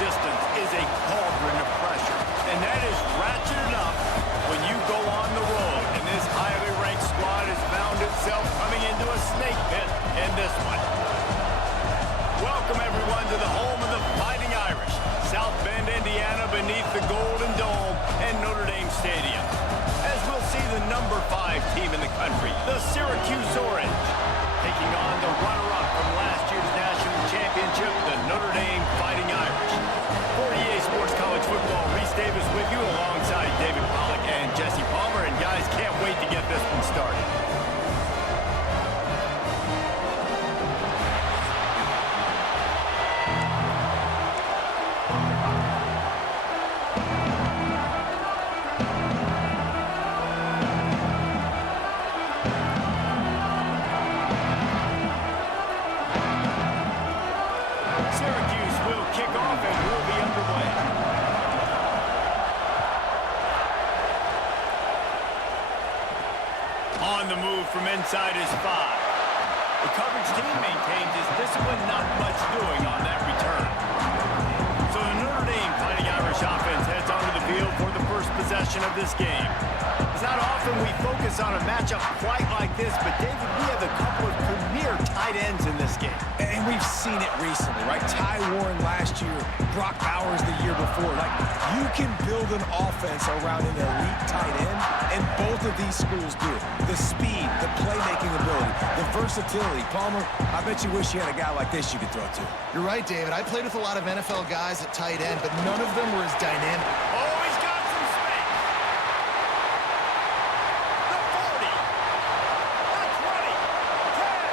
resistance is a cauldron of pressure, and that is ratcheted up when you go on the road. And this highly ranked squad has found itself coming into a snake pit in this one. Welcome, everyone, to the home of the Fighting Irish, South Bend, Indiana, beneath the Golden Dome and Notre Dame Stadium. As we'll see the number 5 team in the country, the Syracuse Orange, taking on the runner-up from last year's national championship, the Notre Dame Fighting Irish. For EA Sports College Football, Reese Davis with you alongside David Pollack and Jesse Palmer. And guys, can't wait to get this one started. The move from inside his 5. The coverage team maintains his discipline, not much doing on that return. So the Notre Dame Fighting Irish offense heads onto the field for the first possession of this game. It's not often we focus on a matchup quite like this, but David, we have a couple of premier tight ends in this game. And we've seen it recently, right? Ty Warren last year, Brock Bowers the year before. Like, you can build an offense around an elite tight end, and both of these schools do. The speed, the playmaking ability, the versatility. Palmer, I bet you wish you had a guy like this you could throw to. You're right, David. I played with a lot of NFL guys at tight end, but none of them were as dynamic. Oh, he's got some space. The 40. The 20. 10.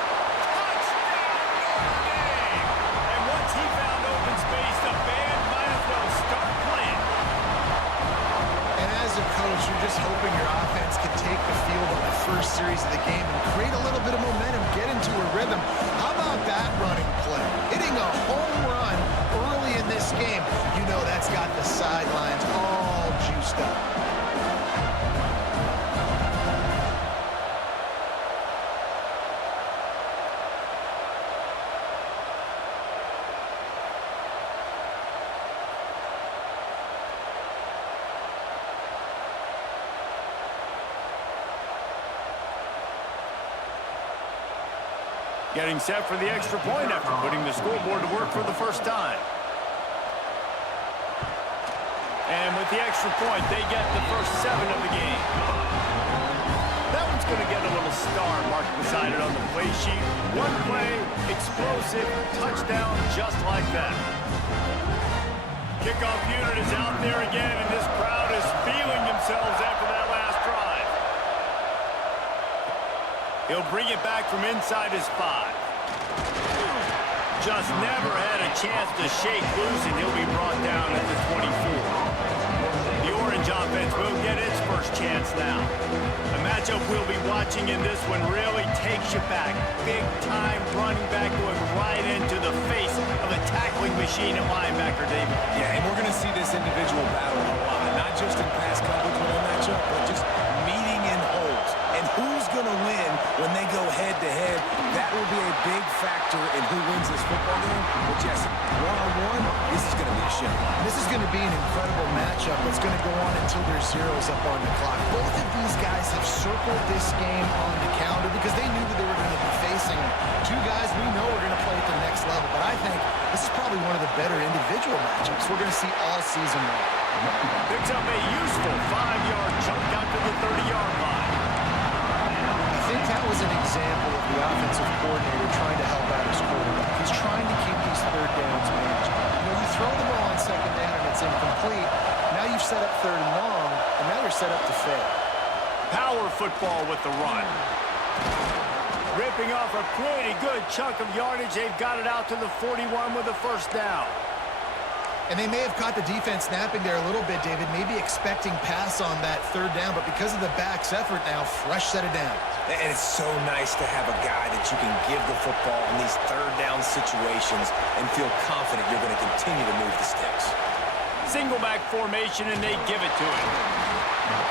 Touchdown, Notre Dame. And once he found open space, the band might as well start playing. And as a coach, you're just hoping your offense can take the field on the first series of the game and create a little bit of momentum, get into a rhythm. How about that running play? Hitting a home run early in this game. You know that's got the sidelines all juiced up. Getting set for the extra point after putting the scoreboard to work for the first time. And with the extra point, they get the first 7 of the game. That one's going to get a little star marked beside it on the play sheet. One play, explosive, touchdown, just like that. Kickoff unit is out there again, and this crowd is feeling themselves after that last drive. He'll bring it back from inside his 5. Just never had a chance to shake loose, and he'll be brought down at the 24. The Orange offense will get its first chance now. The matchup we'll be watching in this one really takes you back. Big-time running back going right into the face of a tackling machine at linebacker, David. Yeah, and we're going to see this individual battle a lot, not just in pass coverage when they match up, but just meeting in holes. And who's going to win when they go head-to-head? That will be a big factor in who wins this football game. But Jesse, one-on-one, this is going to be a show. This is going to be an incredible matchup that's going to go on until there's zeros up on the clock. Both of these guys have circled this game on the calendar because they knew that they were going to be facing 2 guys we know are going to play at the next level. But I think this is probably one of the better individual matchups we're going to see all season long. Picks up a useful 5-yard chunk out to the 30-yard line. I think that was an example of the offensive coordinator trying to help out his quarterback. He's trying to keep these 3rd downs manageable. You know, you throw the ball on 2nd down and it's incomplete. Now you've set up 3rd and long, and now you're set up to fail. Power football with the run. Ripping off a pretty good chunk of yardage. They've got it out to the 41 with a first down. And they may have caught the defense napping there a little bit, David, maybe expecting pass on that 3rd down, but because of the back's effort now, fresh set of downs. And it's so nice to have a guy that you can give the football in these 3rd down situations and feel confident you're going to continue to move the sticks. Single back formation, and they give it to him.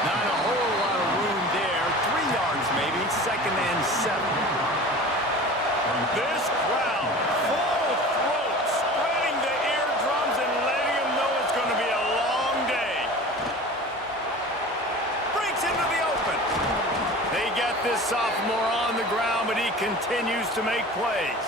Not a whole lot of room there. 3 yards maybe, 2nd and 7. This crowd, full throat, spreading the eardrums and letting continues to make plays.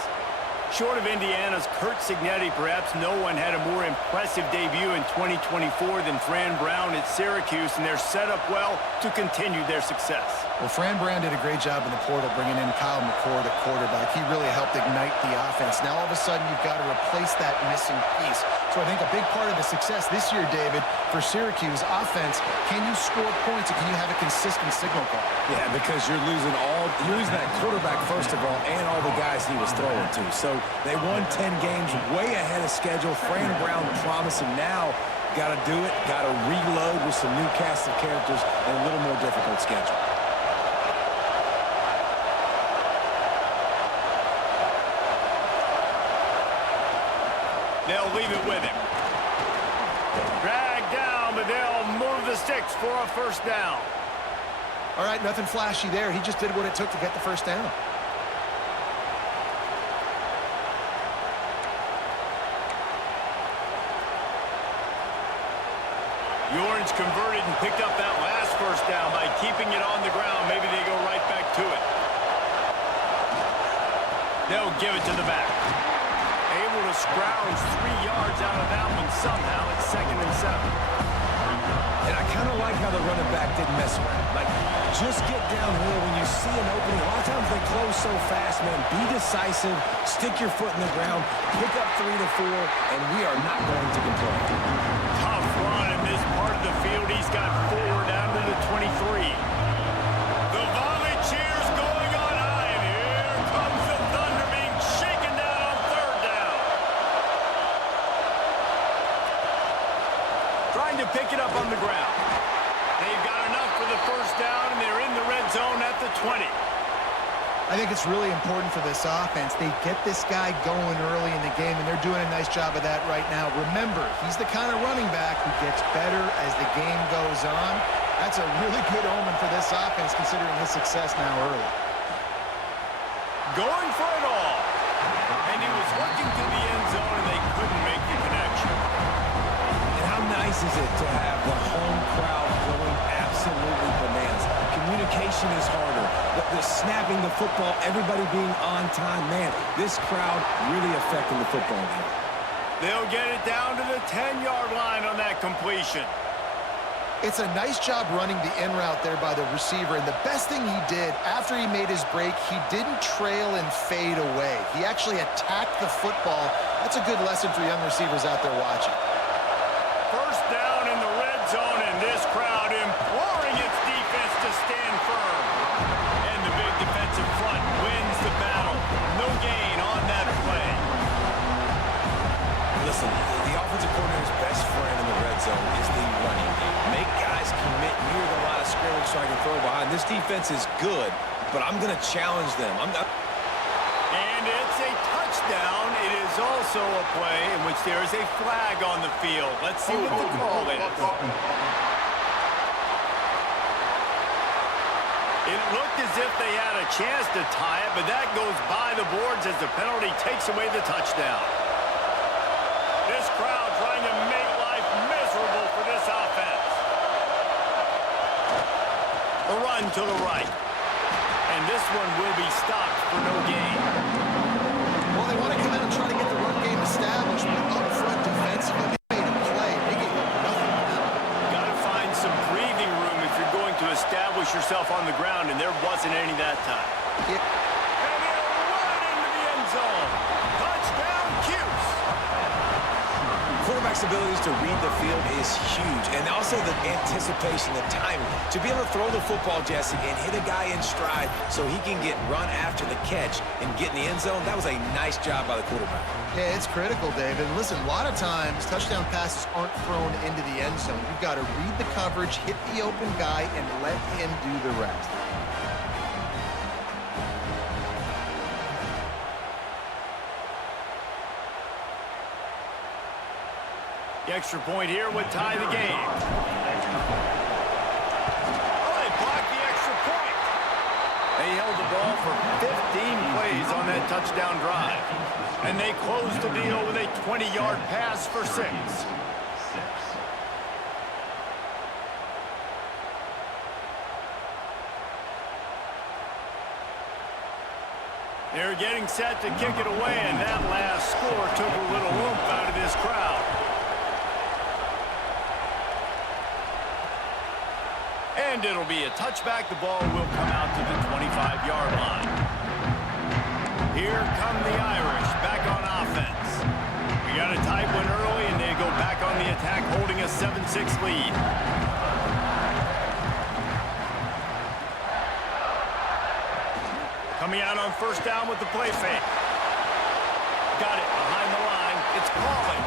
Short of Indiana's Curt Cignetti, perhaps no one had a more impressive debut in 2024 than Fran Brown at Syracuse, and they're set up well to continue their success. Well, Fran Brown did a great job in the portal bringing in Kyle McCord at quarterback. He really helped ignite the offense. Now all of a sudden you've got to replace that missing piece. So I think a big part of the success this year, David, for Syracuse offense, can you score points and can you have a consistent signal call? Yeah, because you're losing that quarterback first of all and all the guys he was throwing to. So they won 10 games way ahead of schedule. Fran Brown promising now. Got to do it. Got to reload with some new cast of characters and a little more difficult schedule. They'll leave it with him. Drag down, but they'll move the sticks for a first down. All right, nothing flashy there. He just did what it took to get the first down. The Orange converted and picked up that last first down by keeping it on the ground. Maybe they go right back to it. They'll give it to the back. Able to scrounge 3 yards out of that one somehow. It's 2nd and 7. And I kind of like how the running back didn't mess around. Like, just get downhill when you see an opening. A lot of times they close so fast, man. Be decisive. Stick your foot in the ground. Pick up 3 to 4, and we are not going to complain. Tough run in this part of the field. He's got 4 down to the 23. The volley cheers going on high, and here comes the Thunder being shaken down on 3rd down. Trying to pick it up on the ground. They've got enough for the first down, and they're in the red zone at the 20. I think it's really important for this offense. They get this guy going early in the game, and they're doing a nice job of that right now. Remember, he's the kind of running back who gets better as the game goes on. That's a really good omen for this offense, considering his success now early. Going for it all. And he was looking to the end zone, and they couldn't make the connection. And how nice is it to have the home crowd going absolutely bananas? Communication is harder. The snapping the football, everybody being on time. Man, this crowd really affecting the football game. They'll get it down to the 10-yard line on that completion. It's a nice job running the in route there by the receiver, and the best thing he did after he made his break, he didn't trail and fade away. He actually attacked the football. That's a good lesson for young receivers out there watching. First down in the red zone, and this crowd imploring its defense to stand firm. And the big defensive front wins the battle. No gain on that play. Listen, the offensive coordinator's best friend in the red zone is the running game. Make guys commit near the line of scrimmage so I can throw behind. This defense is good, but I'm going to challenge them. And it's a touchdown. It is also a play in which there is a flag on the field. Let's see what the call is. It looked as if they had a chance to tie it, but that goes by the boards as the penalty takes away the touchdown. This crowd trying to make life miserable for this offense. The run to the right. And this one will be stopped for no gain. Well, they want to come out and try to get the run game established, but up front defensively, they made a play. They gave up nothing on that. Got to find some breathing room if you're going to establish yourself on the ground, and there wasn't any that time. Yeah. And they'll run it into the end zone. Touchdown, Cuse. Quarterback's abilities to read the field is huge, and also the anticipation, the timing. To be able to throw the football, Jesse, and hit a guy in stride so he can get run after the catch and get in the end zone, that was a nice job by the quarterback. Yeah, it's critical, David. Listen, a lot of times touchdown passes aren't thrown into the end zone. You've got to read the coverage, hit the open guy, and let him do the rest. The extra point here would tie the game. Oh, they blocked the extra point. They held the ball for 15 plays on that touchdown drive. And they closed the deal with a 20-yard pass for 6. They're getting set to kick it away, and that last score took a little oomph out of this crowd. And it'll be a touchback. The ball will come out to the 25-yard line. Here come the Irish back on offense. We got a tight one early, and they go back on the attack, holding a 7-6 lead. Coming out on first down with the play fake. Got it behind the line. It's calling.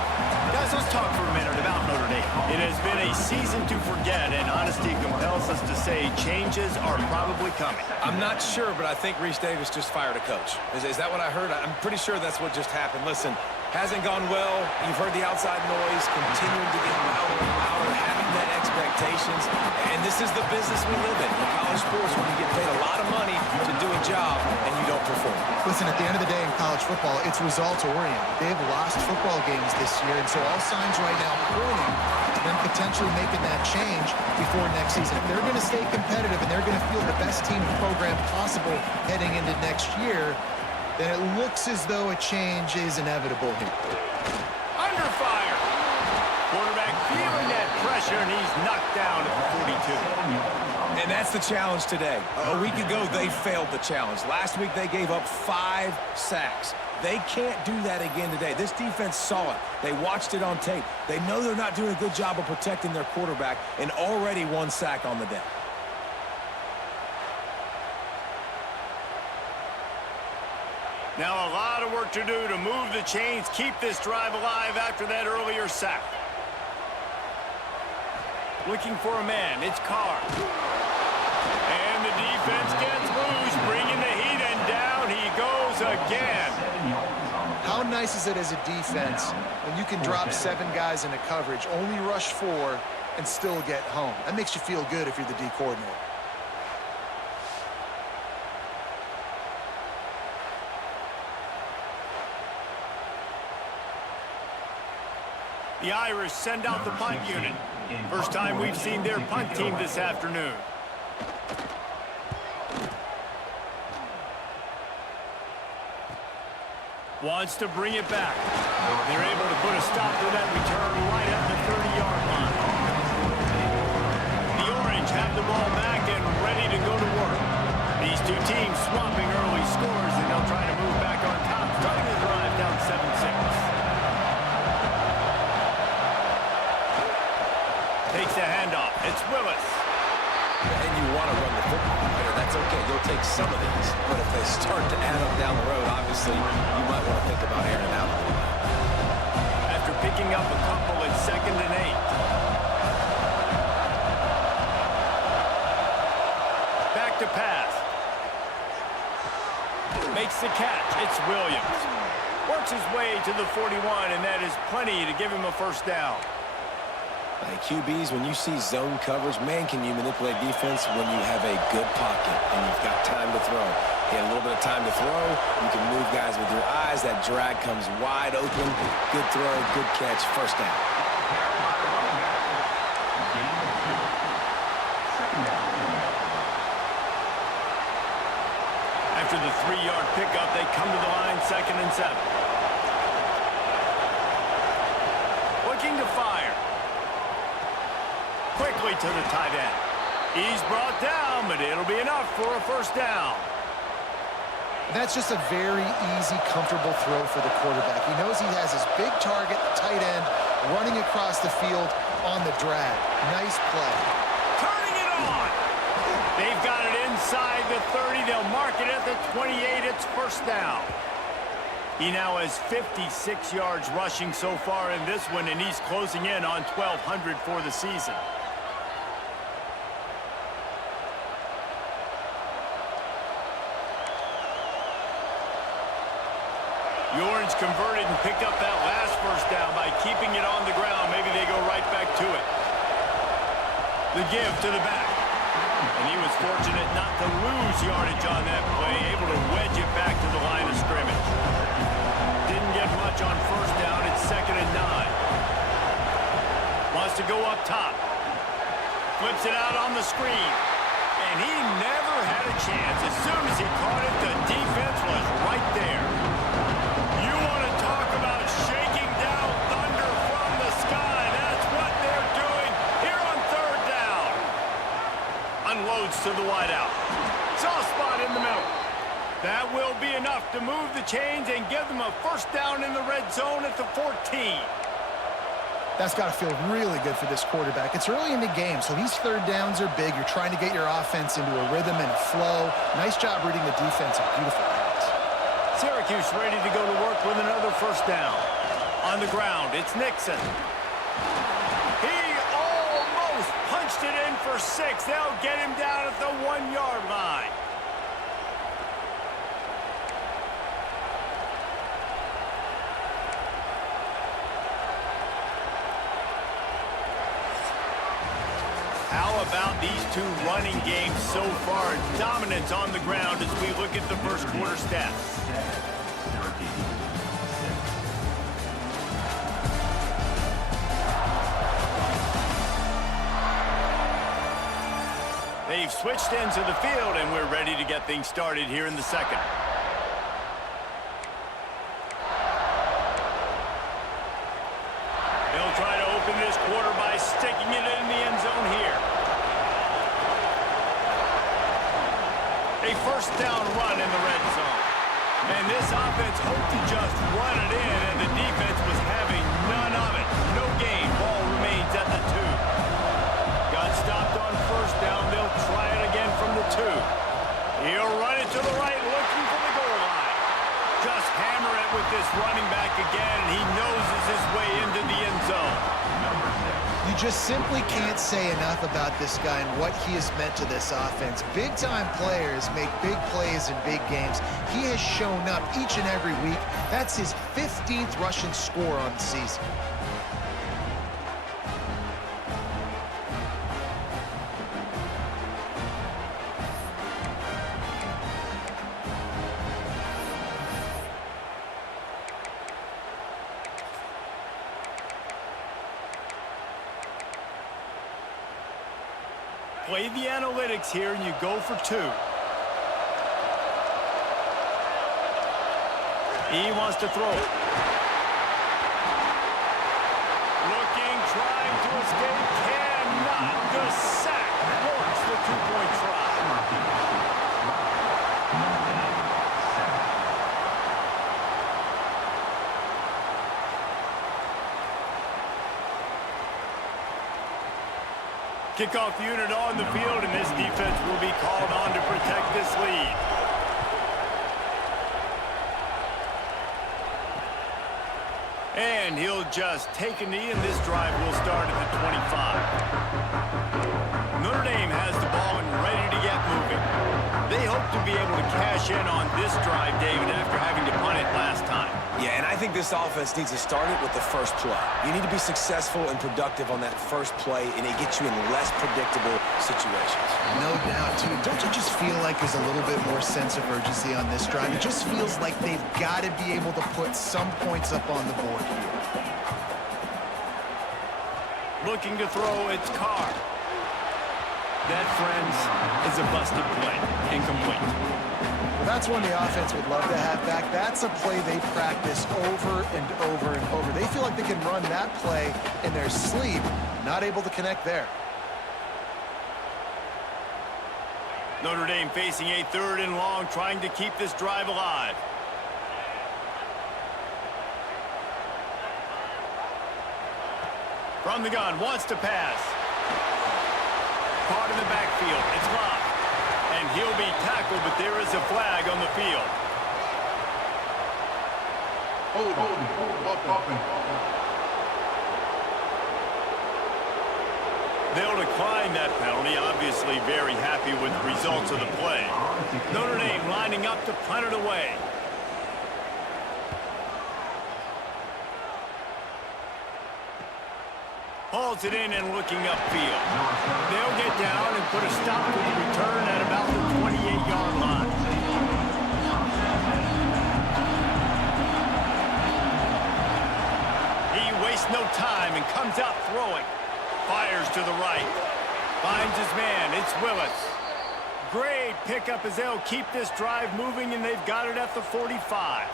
Guys, let's talk for a minute about Notre Dame. It has been a season to forget, and honesty compels us to say changes are probably coming. I'm not sure, but I think Reese Davis just fired a coach. Is that what I heard? I'm pretty sure that's what just happened. Listen, hasn't gone well. You've heard the outside noise, continuing to get louder and louder, having that expectations. And this is the business we live in college sports, when you get paid a lot of money to do a job and you don't perform. Listen, at the end of the day in college football, it's results-oriented. They've lost football games this year, and so all signs right now pointing to them potentially making that change before next season. If they're going to stay competitive and they're going to field the best team program possible heading into next year, then it looks as though a change is inevitable here. Under fire. Quarterback feeling that pressure, and he's knocked down at the 42. And that's the challenge today. A week ago, they failed the challenge. Last week, they gave up 5 sacks. They can't do that again today. This defense saw it. They watched it on tape. They know they're not doing a good job of protecting their quarterback, and already 1 sack on the day. Now a lot of work to do to move the chains, keep this drive alive after that earlier sack. Looking for a man, it's Carr. And the defense gets loose, bringing the heat, and down he goes again. How nice is it as a defense when you can drop 7 guys into coverage, only rush 4, and still get home? That makes you feel good if you're the D coordinator. The Irish send out the punt unit. First time we've seen their punt team this afternoon. Wants to bring it back. They're able to put a stop to that return right at the 30-yard line. The Orange have the ball back and ready to go to work. These two teams swapping early scores, and they'll try to move back on top, starting the drive down 7-6. Takes the handoff. It's Willis. And you want to run the football better. That's okay. You'll take some of these. But if they start to add up down the road, obviously, you might want to think about airing it out a little bit. After picking up a couple in 2nd and 8. Back to pass. Makes the catch. It's Williams. Works his way to the 41, and that is plenty to give him a first down. QBs, when you see zone coverage, man, can you manipulate defense when you have a good pocket and you've got time to throw. You had a little bit of time to throw. You can move guys with your eyes. That drag comes wide open. Good throw, good catch, first down. After the 3-yard pickup, they come to the line, 2nd and 7. Looking to fire. Quickly to the tight end. He's brought down, but it'll be enough for a first down. That's just a very easy, comfortable throw for the quarterback. He knows he has his big target, the tight end, running across the field on the drag. Nice play. Turning it on. They've got it inside the 30. They'll mark it at the 28. It's first down. He now has 56 yards rushing so far in this one, and he's closing in on 1,200 for the season. The Orange converted and picked up that last first down by keeping it on the ground. Maybe they go right back to it. The give to the back. And he was fortunate not to lose yardage on that play, able to wedge it back to the line of scrimmage. Didn't get much on first down. It's 2nd and 9. Wants to go up top. Flips it out on the screen. And he never had a chance. As soon as he caught it, the defense was right fields to the wideout. Soft spot in the middle. That will be enough to move the chains and give them a first down in the red zone at the 14. That's got to feel really good for this quarterback. It's early in the game, so these third downs are big. You're trying to get your offense into a rhythm and a flow. Nice job reading the defense. A beautiful pass. Syracuse ready to go to work with another first down. On the ground, it's Nixon. He almost punched it in for 6. They'll get him down at the 1-yard line. How about these two running games so far? Dominance on the ground as we look at the first quarter stats. They've switched ends of the field, and we're ready to get things started here in the second. They'll try to open this quarter by sticking it in the end zone here. A first down run in the red zone. And this offense hoped to just run it in, and the defense was having none of it. No gain. Ball remains at the 2. Got stopped on first down. They'll try it again from the 2. He'll run it to the right, looking for the goal line. Just hammer it with this running back again, and he noses his way into the end zone. You just simply can't say enough about this guy and what he has meant to this offense. Big-time players make big plays in big games. He has shown up each and every week. That's his 15th rushing score on the season. Play the analytics here, and you go for 2. He wants to throw it. Looking, trying to escape, cannot. The sack works the 2-point try. Kickoff unit on the field, and this defense will be called on to protect this lead. And he'll just take a knee, and this drive will start at the 25. Notre Dame has the ball and ready to get moving. They hope to be able to cash in on this drive, David, after having to punt it last time. Yeah, and I think this offense needs to start it with the first play. You need to be successful and productive on that first play, and it gets you in less predictable situations. No doubt, too. Don't you just feel like there's a little bit more sense of urgency on this drive? It just feels like they've got to be able to put some points up on the board here. Looking to throw, it's Carr. That, friends, is a busted play. Incomplete. Well, that's one the offense would love to have back. That's a play they practice over and over and over. They feel like they can run that play in their sleep, not able to connect there. Notre Dame facing a 3rd and long, trying to keep this drive alive. From the gun, wants to pass. Caught in the backfield, it's locked. And he'll be tackled, but there is a flag on the field. They'll decline that penalty, obviously very happy with the results of the play. Notre Dame lining up to punt it away. Hauls it in and looking upfield. They'll get down and put a stop to the return at about the 28-yard line. He wastes no time and comes out throwing. Fires to the right. Finds his man. It's Willis. Great pickup as they'll keep this drive moving, and they've got it at the 45.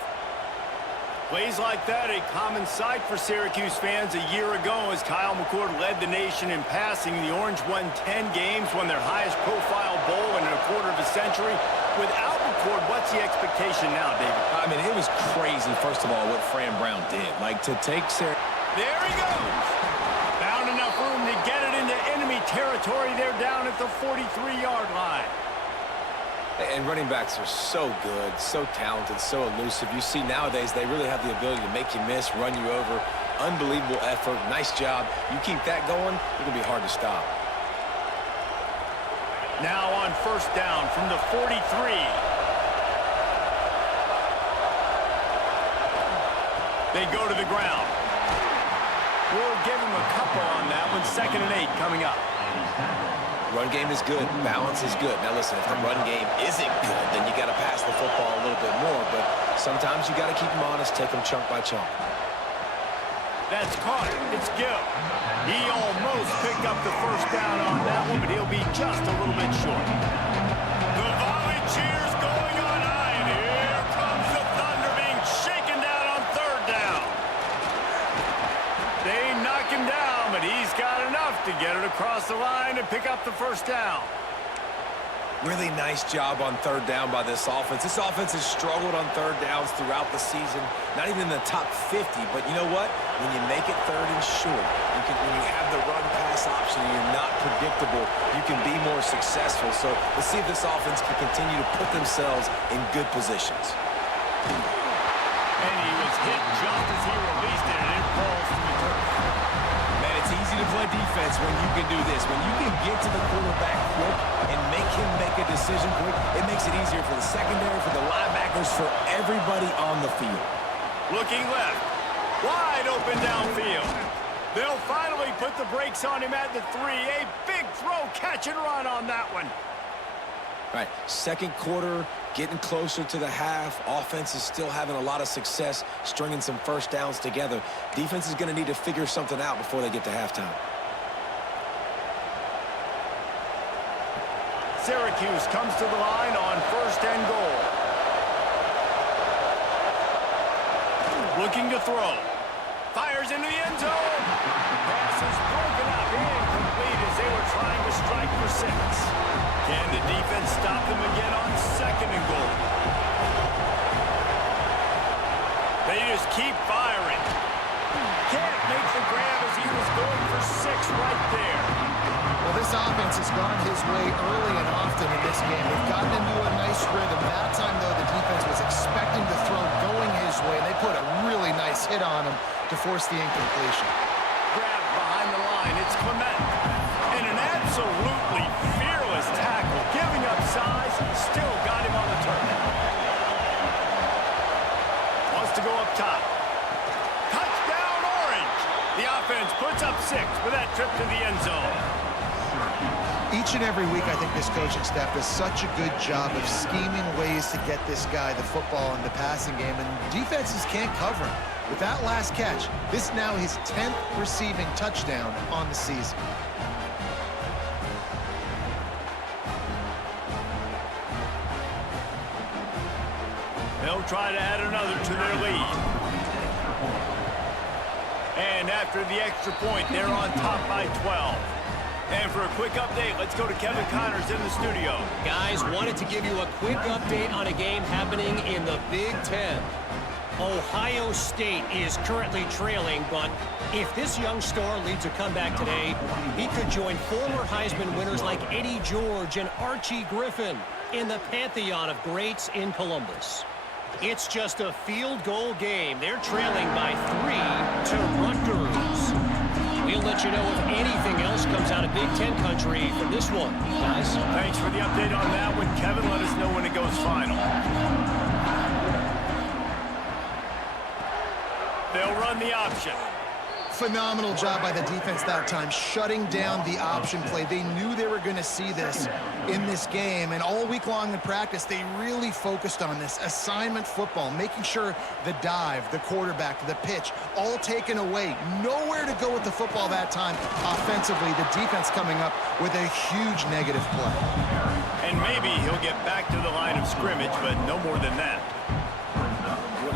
Plays like that, a common sight for Syracuse fans a year ago as Kyle McCord led the nation in passing. The Orange won 10 games, won their highest profile bowl in a quarter of a century. Without McCord, what's the expectation now, David? I mean, it was crazy, first of all, what Fran Brown did. Like, to take Syracuse. There he goes. Found enough room to get it into enemy territory. They're down at the 43-yard line. And running backs are so good, so talented, so elusive. You see nowadays they really have the ability to make you miss, run you over. Unbelievable effort. Nice job. You keep that going, it'll be hard to stop. Now on first down from the 43. They go to the ground. We'll give him a couple on that one. 2nd and 8 coming up. Run game is good. Balance is good. Now, listen, if the run game isn't good, then you got to pass the football a little bit more. But sometimes you got to keep them honest, take them chunk by chunk. That's caught. It's Gill. He almost picked up the first down on that one, but he'll be just a little bit short. The volley cheers going on high, and here comes the Thunder being shaken down on 3rd down. They knock him down, but he's got enough to get it across the line and pick up the first down. Really nice job on 3rd down by this offense. This offense has struggled on 3rd downs throughout the season. Not even in the top 50, but you know what? When you make it 3rd and short, when you have the run-pass option and you're not predictable, you can be more successful. So let's see if this offense can continue to put themselves in good positions. And he was hit just as he released it, and it falls to the turf. Man, it's easy to play defense when you can do this. When you can get to the quarterback quick and make him make a decision quick, it makes it easier for the secondary, for the linebackers, for everybody on the field. Looking left. Wide open downfield. They'll finally put the brakes on him at the 3. A big throw, catch and run on that one. All right, 2nd quarter, getting closer to the half. Offense is still having a lot of success stringing some first downs together. Defense is going to need to figure something out before they get to halftime. Syracuse comes to the line on 1st and goal. Looking to throw. Fires into the end zone. Pass is broken up. Incomplete as they were trying to strike for 6. Can the defense stop them again on 2nd and goal? They just keep firing. Can't make the grab as he was going for 6 right there. Well, this offense has gone his way early and often in this game. They've gotten into a nice rhythm. That time, though, the defense was expecting the throw going his way, and they put a really nice hit on him to force the incompletion. Grab behind the line. It's Clement. And an absolutely fearless tackle. Giving up size, still got him on the turn. Wants to go up top. Touchdown, Orange! The offense puts up 6 with that trip to the end zone. Each and every week, I think this coaching staff does such a good job of scheming ways to get this guy the football in the passing game, and defenses can't cover him. With that last catch, this is now his 10th receiving touchdown on the season. They'll try to add another to their lead. And after the extra point, they're on top by 12. And for a quick update, let's go to Kevin Connors in the studio. Guys, wanted to give you a quick update on a game happening in the Big Ten. Ohio State is currently trailing, but if this young star leads a comeback today, he could join former Heisman winners like Eddie George and Archie Griffin in the pantheon of greats in Columbus. It's just a field goal game. They're trailing by 3 to Rutgers. We'll let you know if anything else comes out of Big Ten country from this one, guys. Thanks for the update on that one, Kevin. Let us know when it goes final. They'll run the option. Phenomenal job by the defense that time, shutting down the option play. They knew they were going to see this in this game, and all week long in practice, they really focused on this assignment football, making sure the dive, the quarterback, the pitch, all taken away. Nowhere to go with the football that time offensively. The defense coming up with a huge negative play. And maybe he'll get back to the line of scrimmage, but no more than that.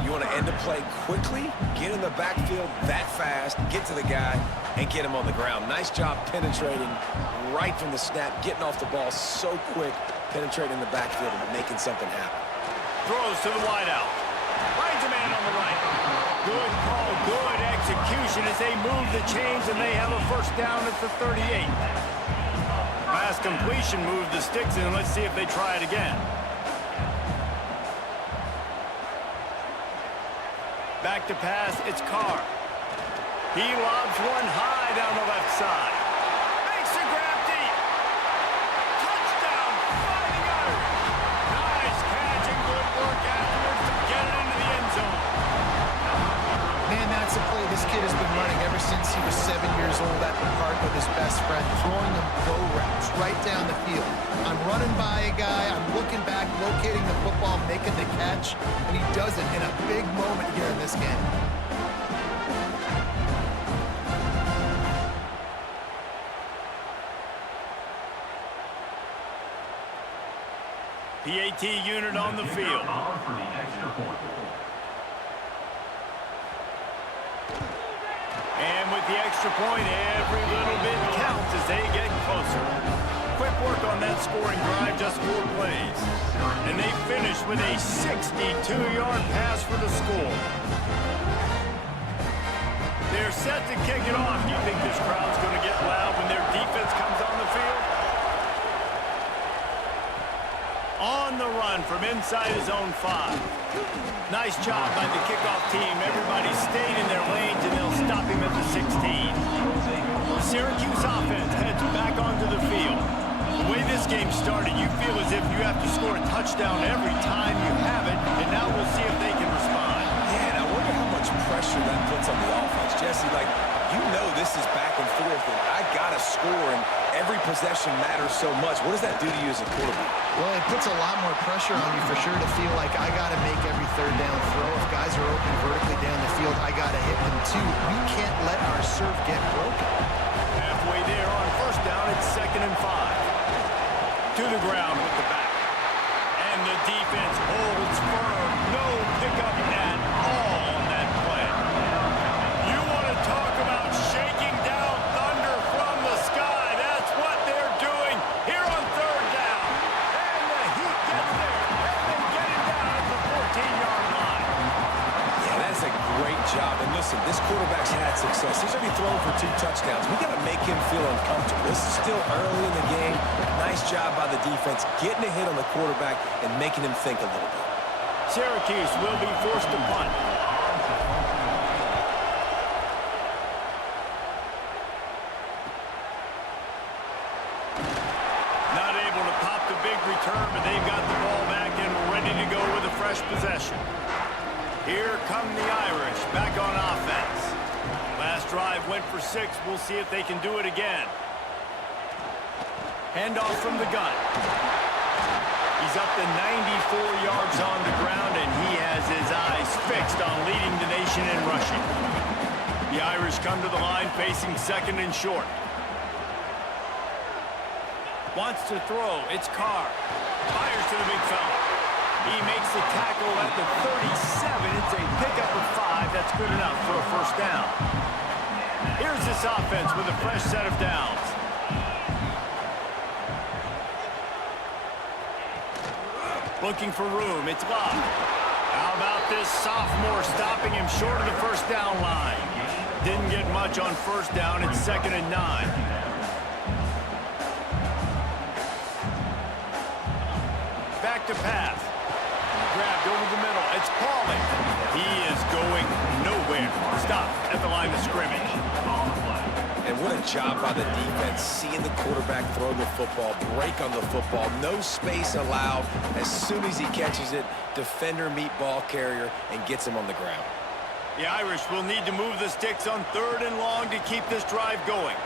You You want to end the play quickly, get in the backfield that fast, get to the guy, and get him on the ground. Nice job penetrating right from the snap, getting off the ball so quick, penetrating the backfield and making something happen. Throws to the wideout. Finds a man on the right. Good call, good execution as they move the chains, and they have a first down at the 38. Pass completion moved the sticks in. Let's see if they try it again. Back to pass, it's Carr. He lobs one high down the left side. Makes the grab deep. Touchdown, Fighting Irish. Nice catch and good work afterwards to get it into the end zone. Man, that's a play this kid has been running ever since he was 7 years old at the park with his best friend, throwing him go routes right down the field. I'm running by a guy, I'm looking back, locating the football, making the catch, and he does it in a big moment here in this game. PAT unit on the field. And with the extra point, every little bit counts as they get closer. Quick work on that scoring drive, just 4 plays. And they finish with a 62-yard pass for the score. They're set to kick it off. Do you think this crowd's going to get loud when their defense comes on the field? On the run from inside his own 5. Nice job by the kickoff team. Everybody stayed in their lanes, and they'll stop him at the 16. The Syracuse offense heads back onto the field. The way this game started, you feel as if you have to score a touchdown every time you have it, and now we'll see if they can respond. Yeah, and I wonder how much pressure that puts on the offense. Jesse, you know this is back and forth, and I got to score, and every possession matters so much. What does that do to you as a quarterback? Well, it puts a lot more pressure on you for sure to feel like I got to make every third down throw. If guys are open vertically down the field, I got to hit them too. We can't let our serve get broken. Halfway there on first down, it's 2nd and 5. To the ground with the back. And the defense holds firm. No pickup at all on that play. You want to talk about shaking down thunder from the sky. That's what they're doing here on 3rd down. And the Heat gets there. And they get it down at the 14-yard line. Yeah, that's a great job. And listen, this quarterback's had success. He's already thrown for 2 touchdowns. We got to make him feel uncomfortable. This is still early in the game. Nice job by the defense, getting a hit on the quarterback and making him think a little bit. Syracuse will be forced to punt. Not able to pop the big return, but they've got the ball back and ready to go with a fresh possession. Here come the Irish back on offense. Last drive went for 6. We'll see if they can do it again. Handoff from the gun. He's up to 94 yards on the ground, and he has his eyes fixed on leading the nation in rushing. The Irish come to the line facing 2nd and short. Wants to throw. It's Carr. Fires to the big fella. He makes the tackle at the 37. It's a pickup of 5. That's good enough for a first down. Here's this offense with a fresh set of downs. Looking for room. It's Love. How about this sophomore stopping him short of the first down line? Didn't get much on first down. It's 2nd and 9. Back to pass. Grabbed over the middle. It's Pauling. He is going nowhere. Stop at the line of scrimmage. And what a job by the defense, seeing the quarterback throw the football, break on the football, no space allowed. As soon as he catches it, defender meet ball carrier and gets him on the ground. The Irish will need to move the sticks on 3rd and long to keep this drive going.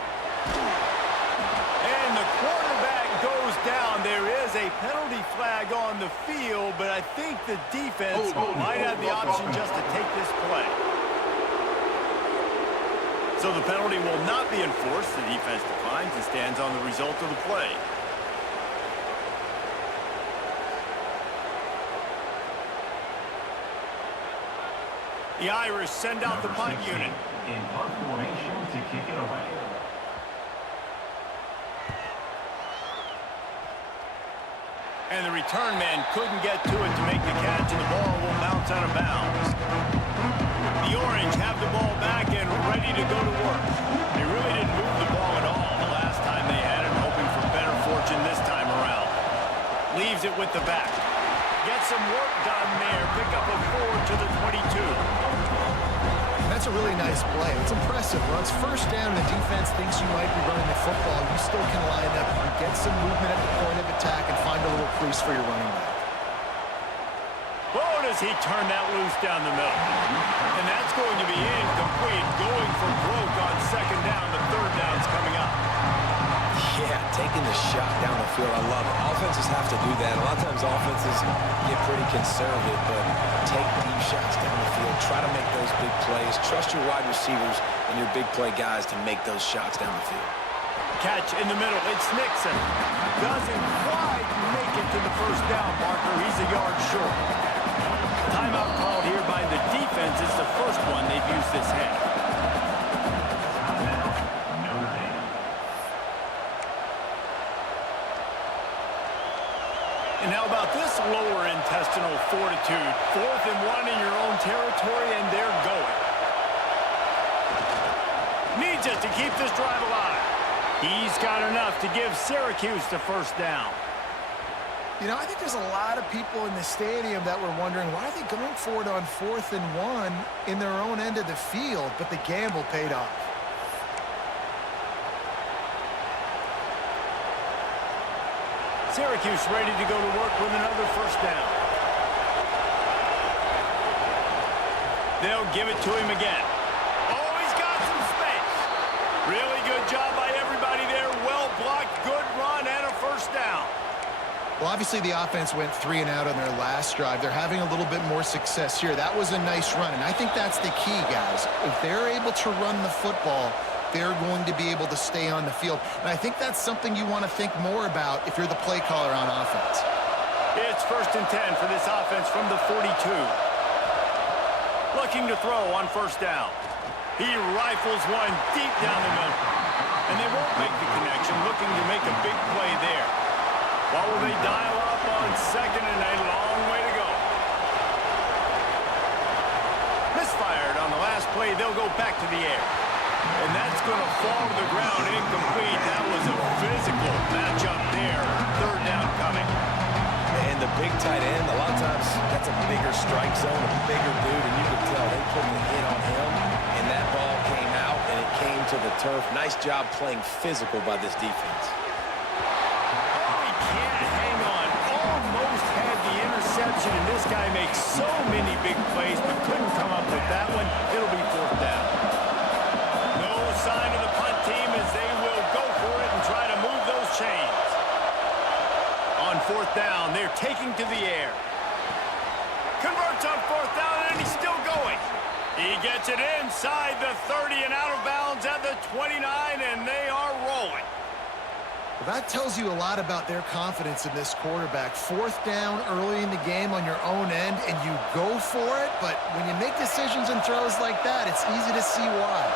And the quarterback goes down. There is a penalty flag on the field, but I think the defense might have the option just to take this play. So the penalty will not be enforced. The defense declines and stands on the result of the play. The Irish send out the punt unit. In punt formation to kick it away. And the return man couldn't get to it to make the catch, and the ball will bounce out of bounds. The Orange have the ball back and ready to go to work. They really didn't move the ball at all the last time they had it, hoping for better fortune this time around. Leaves it with the back. Gets some work done there. Pick up a 4 to the 22. That's a really nice play. It's impressive. When it's first down and the defense thinks you might be running the football, you still can line up and get some movement at the point of attack and find a little crease for your running back. Oh, does he turn that loose down the middle? And that's going to be incomplete. Going for broke on second down. The third down's coming up. Yeah, taking the shot down the field. I love it. Offenses have to do that. A lot of times offenses get pretty conservative, but take deep shots down the field. Try to make those big plays. Trust your wide receivers and your big play guys to make those shots down the field. Catch in the middle. It's Nixon. Doesn't quite make it to the first down marker. He's a yard short. Timeout called here by the defense. It's the first one they've used this half. And how about this lower intestinal fortitude? 4th and 1 in your own territory, and they're going. Needs it to keep this drive alive. He's got enough to give Syracuse the first down. You know, I think there's a lot of people in the stadium that were wondering, why are they going for it on 4th and 1 in their own end of the field? But the gamble paid off. Syracuse ready to go to work with another first down. They'll give it to him again. Oh, he's got some space. Really good job by everybody there. Well blocked, good run, and a first down. Well, obviously the offense went 3 and out on their last drive. They're having a little bit more success here. That was a nice run, and I think that's the key, guys. If they're able to run the football, they're going to be able to stay on the field. And I think that's something you want to think more about if you're the play caller on offense. It's 1st and 10 for this offense from the 42. Looking to throw on first down. He rifles one deep down the middle. And they won't make the connection, looking to make a big play there. What will they dial up on second and a long way to go? Misfired on the last play. They'll go back to the air. And that's going to fall to the ground incomplete. That was a physical matchup there. Third down coming. And the big tight end, a lot of times that's a bigger strike zone, a bigger dude, and you can tell they put the hit on him, and that ball came out, and it came to the turf. Nice job playing physical by this defense. Oh, he can't hang on. Almost had the interception, and this guy makes so many big plays, but couldn't come up with that one. It'll be fourth down. No sign of the punt team as they will go for it and try to move those chains. On fourth down, they're taking to the air. Converts on fourth down, and he's still going. He gets it inside the 30 and out of bounds at the 29, and they are rolling. Well, that tells you a lot about their confidence in this quarterback. Fourth down early in the game on your own end, and you go for it, but when you make decisions and throws like that, it's easy to see why.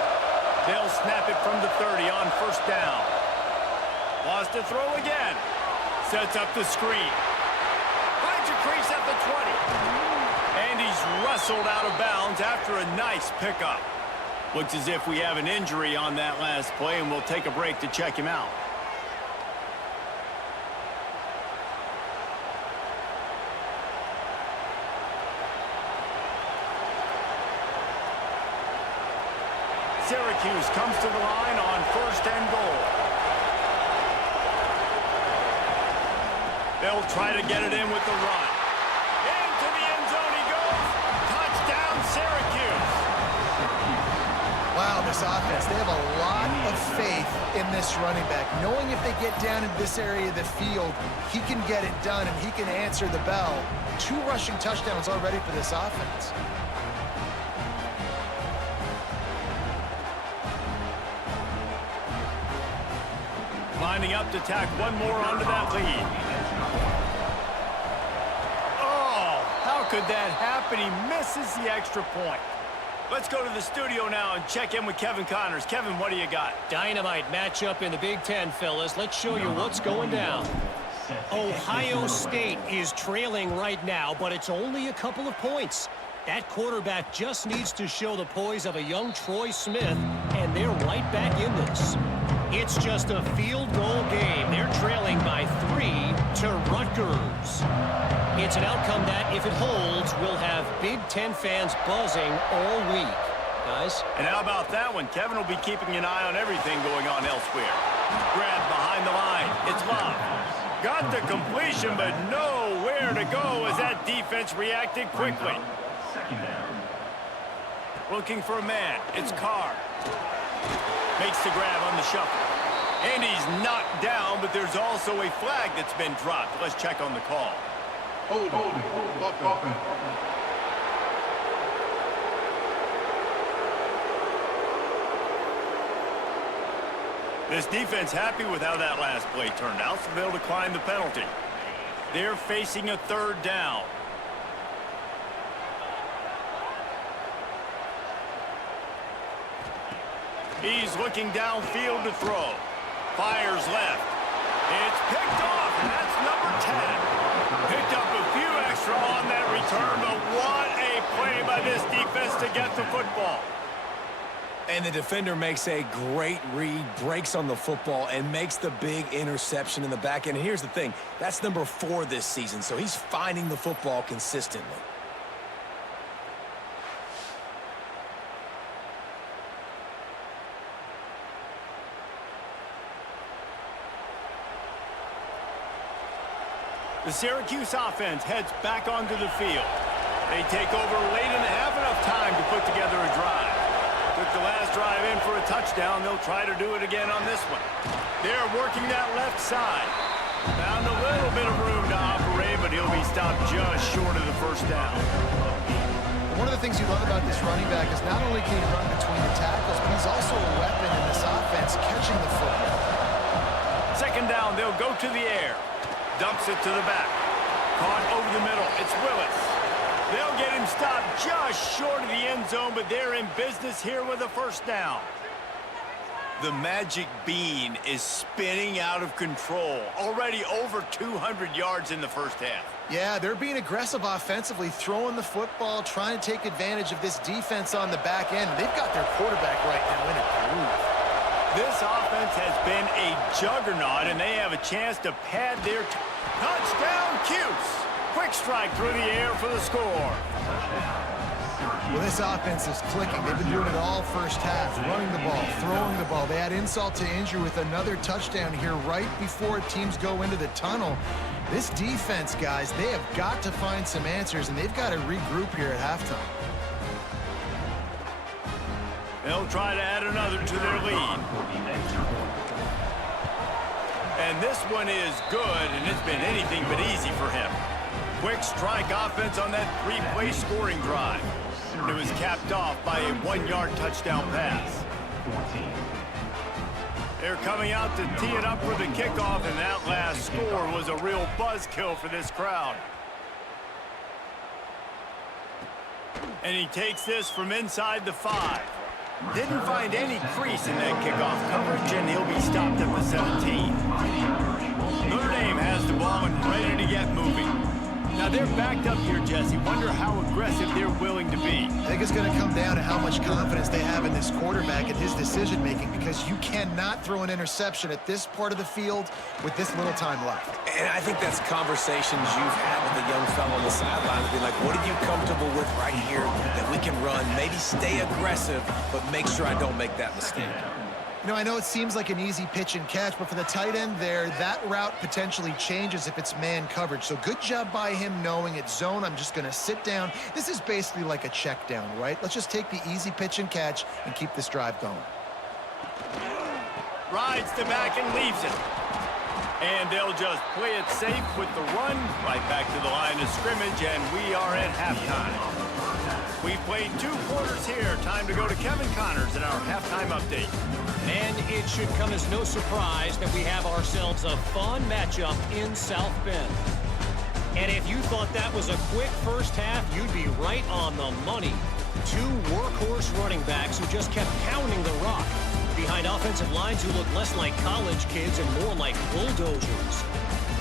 They'll snap it from the 30 on first down. Lost to throw again. Sets up the screen. Finds a crease at the 20. And he's wrestled out of bounds after a nice pickup. Looks as if we have an injury on that last play, and we'll take a break to check him out. Syracuse comes to the line on first and goal. They'll try to get it in with the run. Into the end zone he goes. Touchdown, Syracuse. Wow, this offense, they have a lot of faith in this running back. Knowing if they get down in this area of the field, he can get it done and he can answer the bell. 2 rushing touchdowns already for this offense. Lining up to tack one more onto that lead. Oh, how could that happen? He misses the extra point. Let's go to the studio now and check in with Kevin Connors. Kevin, what do you got? Dynamite matchup in the Big Ten, fellas. Let's show you what's going down. Ohio State is trailing right now, but it's only a couple of points. That quarterback just needs to show the poise of a young Troy Smith, and they're right back in this. It's just a field goal game. They're trailing by 3 to Rutgers. It's an outcome that, if it holds, will have Big Ten fans buzzing all week. Guys? And how about that one? Kevin will be keeping an eye on everything going on elsewhere. Grab behind the line. It's Love. Got the completion, but nowhere to go as that defense reacted quickly. Looking for a man. It's Carr. Makes the grab on the shuffle. And he's knocked down, but there's also a flag that's been dropped. Let's check on the call. Hold it. This defense happy with how that last play turned out, so they'll decline the penalty. They're facing a 3rd down. He's looking downfield to throw. Fires left. It's picked off, and that's number 10. Picked up a few extra on that return, but what a play by this defense to get the football. And the defender makes a great read, breaks on the football, and makes the big interception in the back end. And here's the thing, that's number 4 this season, so he's finding the football consistently. The Syracuse offense heads back onto the field. They take over late in the half, enough time to put together a drive. Took the last drive in for a touchdown. They'll try to do it again on this one. They're working that left side. Found a little bit of room to operate, but he'll be stopped just short of the 1st down. One of the things you love about this running back is not only can he run between the tackles, but he's also a weapon in this offense, catching the football. 2nd down, they'll go to the air. Dumps it to the back. Caught over the middle. It's Willis. They'll get him stopped just short of the end zone, but they're in business here with a 1st down. The magic bean is spinning out of control. Already over 200 yards in the 1st half. Yeah, they're being aggressive offensively, throwing the football, trying to take advantage of this defense on the back end. They've got their quarterback right now in a groove. This offense has been a juggernaut, and they have a chance to pad their touchdown. Cuse. Quick strike through the air for the score. Well, this offense is clicking. They've been doing it all 1st half, running the ball, throwing the ball. They add insult to injury with another touchdown here right before teams go into the tunnel. This defense, guys, they have got to find some answers, and they've got to regroup here at halftime. They'll try to add another to their lead. And this one is good, and it's been anything but easy for him. Quick strike offense on that 3-play scoring drive. It was capped off by a 1-yard touchdown pass. They're coming out to tee it up for the kickoff, and that last score was a real buzzkill for this crowd. And he takes this from inside the 5. Didn't find any crease in that kickoff coverage, and he'll be stopped at the 17. Notre Dame has the ball and ready to get moving. Now they're backed up here, Jesse. Wonder how aggressive they're willing to be. I think it's going to come down to how much confidence they have in this quarterback and his decision-making, because you cannot throw an interception at this part of the field with this little time left. And I think that's conversations you've had with the young fellow on the sideline to be like, what are you comfortable with right here that we can run? Maybe stay aggressive, but make sure I don't make that mistake. You know, I know it seems like an easy pitch and catch, but for the tight end there, that route potentially changes if it's man coverage. So good job by him knowing it's zone. I'm just going to sit down. This is basically like a check down, right? Let's just take the easy pitch and catch and keep this drive going. Rides the back and leaves it. And they'll just play it safe with the run right back to the line of scrimmage, and we are at halftime. We've played 2 quarters here. Time to go to Kevin Connors in our halftime update. And it should come as no surprise that we have ourselves a fun matchup in South Bend. And if you thought that was a quick 1st half, you'd be right on the money. Two workhorse running backs who just kept pounding the rock behind offensive lines who look less like college kids and more like bulldozers.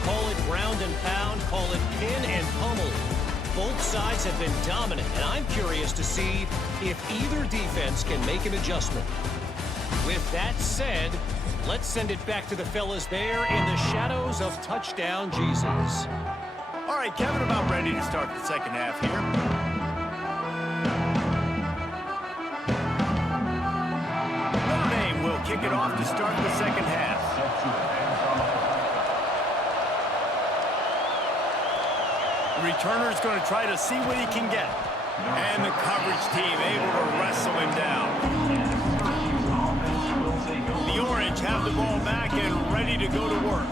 Call it ground and pound, call it pin and pummel. Both sides have been dominant, and I'm curious to see if either defense can make an adjustment. With that said, let's send it back to the fellas there in the shadows of touchdown Jesus. All right, Kevin, about ready to start the second half here. Notre Dame will kick it off to start the second half. The returner's going to try to see what he can get. And the coverage team able to wrestle him down. The Orange have the ball back and ready to go to work.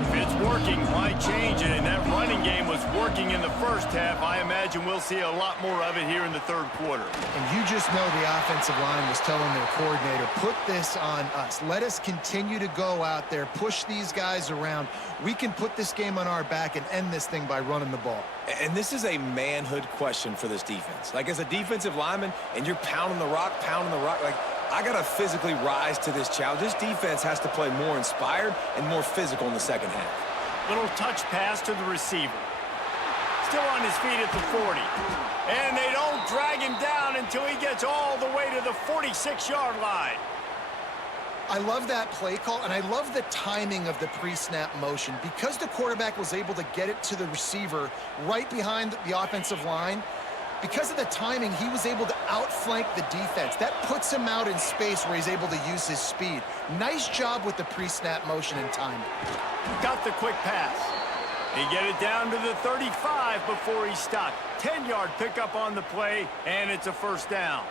If it's working, why change it? And that running game was working in the first half. I imagine we'll see a lot more of it here in the third quarter. And you just know the offensive line was telling their coordinator, put this on us. Let us continue to go out there, push these guys around. We can put this game on our back and end this thing by running the ball. And this is a manhood question for this defense. Like, as a defensive lineman, and you're pounding the rock, like, I got to physically rise to this challenge. This defense has to play more inspired and more physical in the second half. Little touch pass to the receiver. Still on his feet at the 40. And they don't drag him down until he gets all the way to the 46-yard line. I love that play call, and I love the timing of the pre-snap motion. Because the quarterback was able to get it to the receiver right behind the offensive line, because of the timing, he was able to outflank the defense. That puts him out in space where he's able to use his speed. Nice job with the pre-snap motion and timing. Got the quick pass. He get it down to the 35 before he stopped. 10-yard pickup on the play, and it's a first down.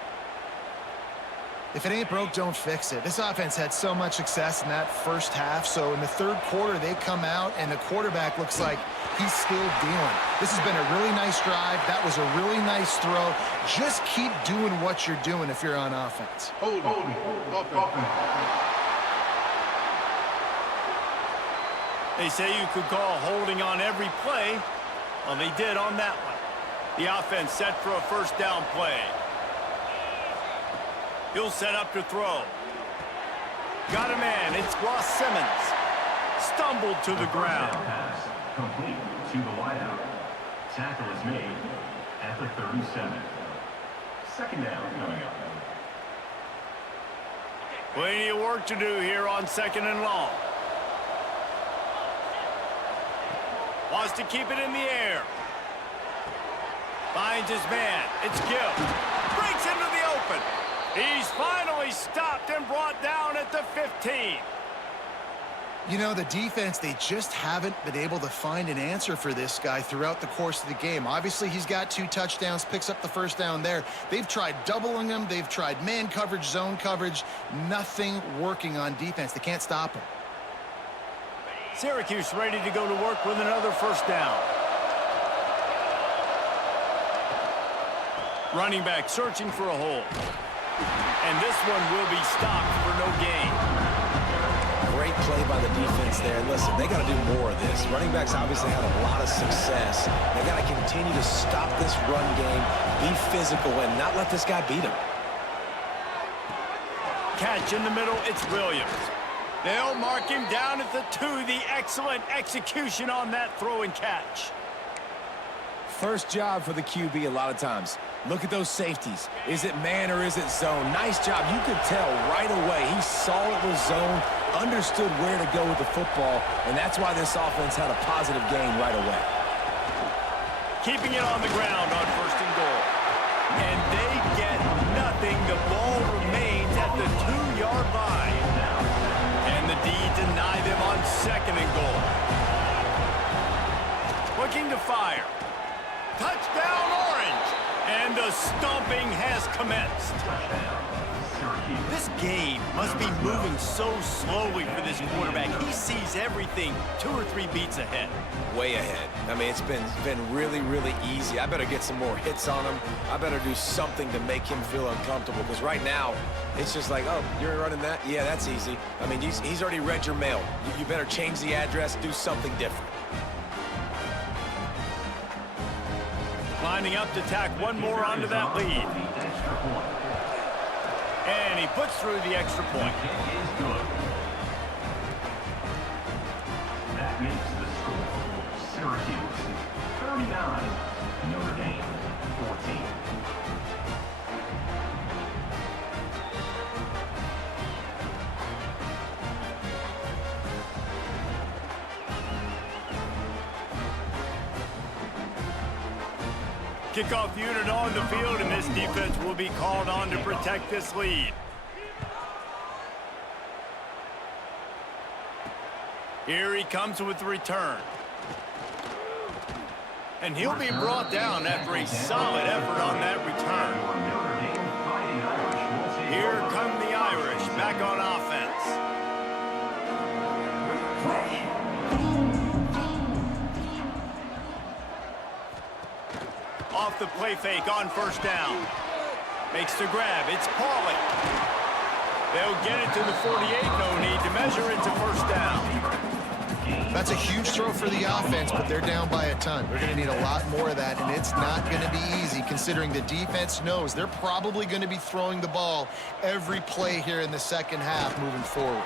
If it ain't broke, don't fix it. This offense had so much success in that first half, so in the third quarter, they come out, and the quarterback looks like he's still dealing. This has been a really nice drive. That was a really nice throw. Just keep doing what you're doing if you're on offense. Hold on. They say you could call holding on every play. Well, they did on that one. The offense set for a first down play. He'll set up to throw. Got a man. It's Ross Simmons. Stumbled to the ground. Pass complete to the wideout. Tackle is made at the 37. Second down coming up. Plenty of work to do here on second and long. Wants to keep it in the air. Finds his man. It's Gill. Breaks into the open. He's finally stopped and brought down at the 15. You know, the defense, they just haven't been able to find an answer for this guy throughout the course of the game. Obviously, he's got 2 touchdowns, picks up the first down there. They've tried doubling him. They've tried man coverage, zone coverage. Nothing working on defense. They can't stop him. Syracuse ready to go to work with another first down. Running back searching for a hole. And this one will be stopped for no gain. Great play by the defense there. Listen, they got to do more of this. Running backs obviously had a lot of success. They got to continue to stop this run game, be physical, and not let this guy beat him. Catch in the middle, it's Williams. They'll mark him down at the 2. The excellent execution on that throw and catch. First job for the QB a lot of times. Look at those safeties. Is it man or is it zone? Nice job. You could tell right away. He saw it was zone, understood where to go with the football, and that's why this offense had a positive gain right away. Keeping it on the ground on first and goal. And they get nothing. The ball remains at the 2-yard line. And the D deny them on second and goal. Looking to fire. Touchdown, Orange! And the stomping has commenced. This game must be moving so slowly for this quarterback. He sees everything 2 or 3 beats ahead. Way ahead. I mean, it's been really, really easy. I better get some more hits on him. I better do something to make him feel uncomfortable, because right now, it's just like, oh, you're running that? Yeah, that's easy. I mean, he's already read your mail. You better change the address, do something different. Lining up to tack one more onto that lead. extra point. And he puts through the extra point. Kick is good. That makes the score Syracuse 39, Notre Dame 14. Kickoff unit on the field, and this defense will be called on to protect this lead. Here he comes with the return. And he'll be brought down after a solid effort on that return. Here come the Irish back on offense. Off the play fake on first down. Makes the grab. It's Pauly. They'll get it to the 48. No need to measure it to first down. That's a huge throw for the offense, but they're down by a ton. They're going to need a lot more of that, and it's not going to be easy considering the defense knows they're probably going to be throwing the ball every play here in the second half moving forward.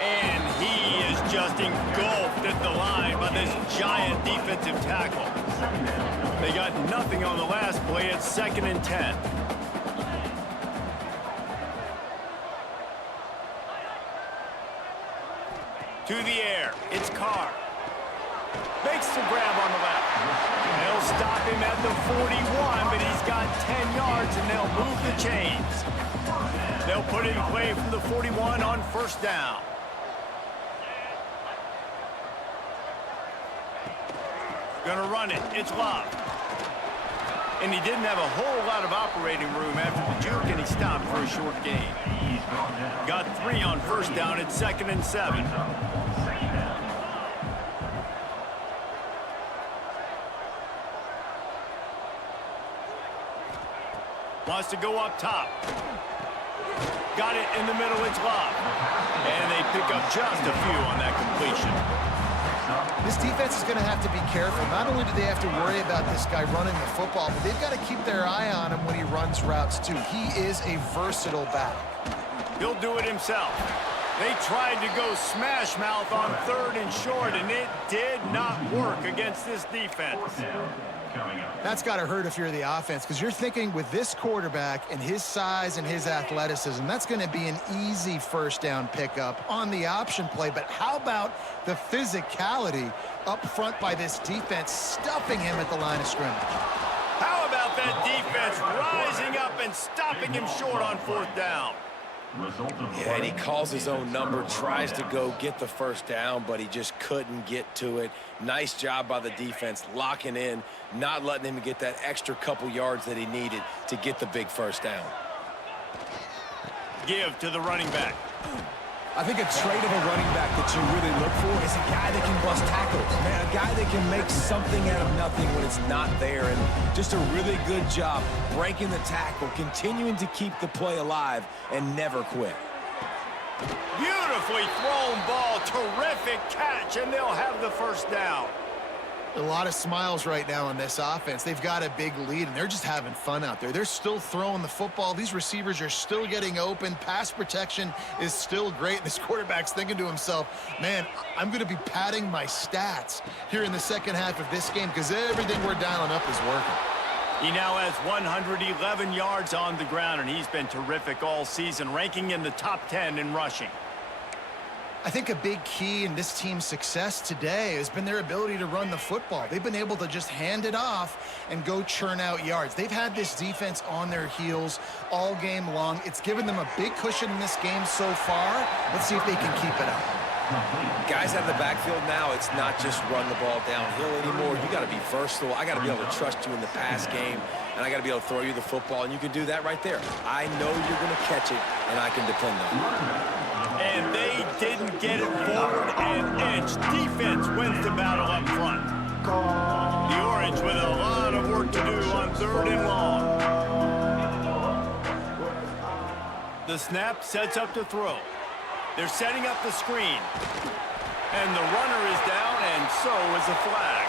And he is just engulfed at the line by this giant defensive tackle. They got nothing on the last play. It's 2nd and 10. To the air, it's Carr. Makes the grab on the left. They'll stop him at the 41, but he's got 10 yards, and they'll move the chains. They'll put it in play from the 41 on first down. Gonna run it. It's Love. And he didn't have a whole lot of operating room after the juke, and he stopped for a short gain. Got 3 on first down. It's 2nd and 7. Wants to go up top. Got it in the middle. It's Love. And they pick up just a few on that completion. This defense is going to have to be careful. Not only do they have to worry about this guy running the football, but they've got to keep their eye on him when he runs routes too. He is a versatile back. He'll do it himself. They tried to go smash mouth on 3rd and short, and it did not work against this defense. That's got to hurt if you're the offense, because you're thinking with this quarterback and his size and his athleticism, that's going to be an easy first down pickup on the option play. But how about the physicality up front by this defense, stuffing him at the line of scrimmage? How about that defense rising up and stopping him short on 4th down? Yeah, and he calls his own number, tries to go get the first down, but he just couldn't get to it. Nice job by the defense, locking in, not letting him get that extra couple yards that he needed to get the big first down. Give to the running back. I think a trait of a running back that you really look for is a guy that can bust tackles. Man, a guy that can make something out of nothing when it's not there. And just a really good job breaking the tackle, continuing to keep the play alive, and never quit. Beautifully thrown ball. Terrific catch, and they'll have the first down. A lot of smiles right now on this offense. They've got a big lead, and they're just having fun out there. They're still throwing the football. These receivers are still getting open. Pass protection is still great. This quarterback's thinking to himself, man, I'm going to be padding my stats here in the second half of this game because everything we're dialing up is working. He now has 111 yards on the ground, and he's been terrific all season, ranking in the top 10 in rushing. I think a big key in this team's success today has been their ability to run the football. They've been able to just hand it off and go churn out yards. They've had this defense on their heels all game long. It's given them a big cushion in this game so far. Let's see if they can keep it up. Guys out of the backfield now, it's not just run the ball downhill anymore. You got to be versatile. I got to be able to trust you in the pass game, and I got to be able to throw you the football, and you can do that right there. I know you're going to catch it, and I can depend on it. And they didn't get it forward an inch. Defense wins the battle up front. The Orange with a lot of work to do on 3rd and long. The snap sets up to throw. They're setting up the screen. And the runner is down, and so is the flag.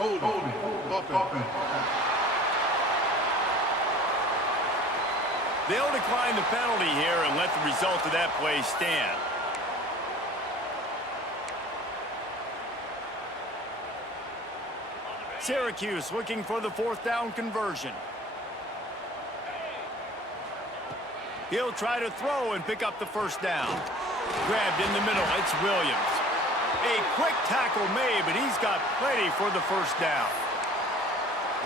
Holding. Offense. They'll decline the penalty here and let the result of that play stand. Syracuse looking for the fourth down conversion. He'll try to throw and pick up the first down. Grabbed in the middle, it's Williams. A quick tackle made, but he's got plenty for the first down.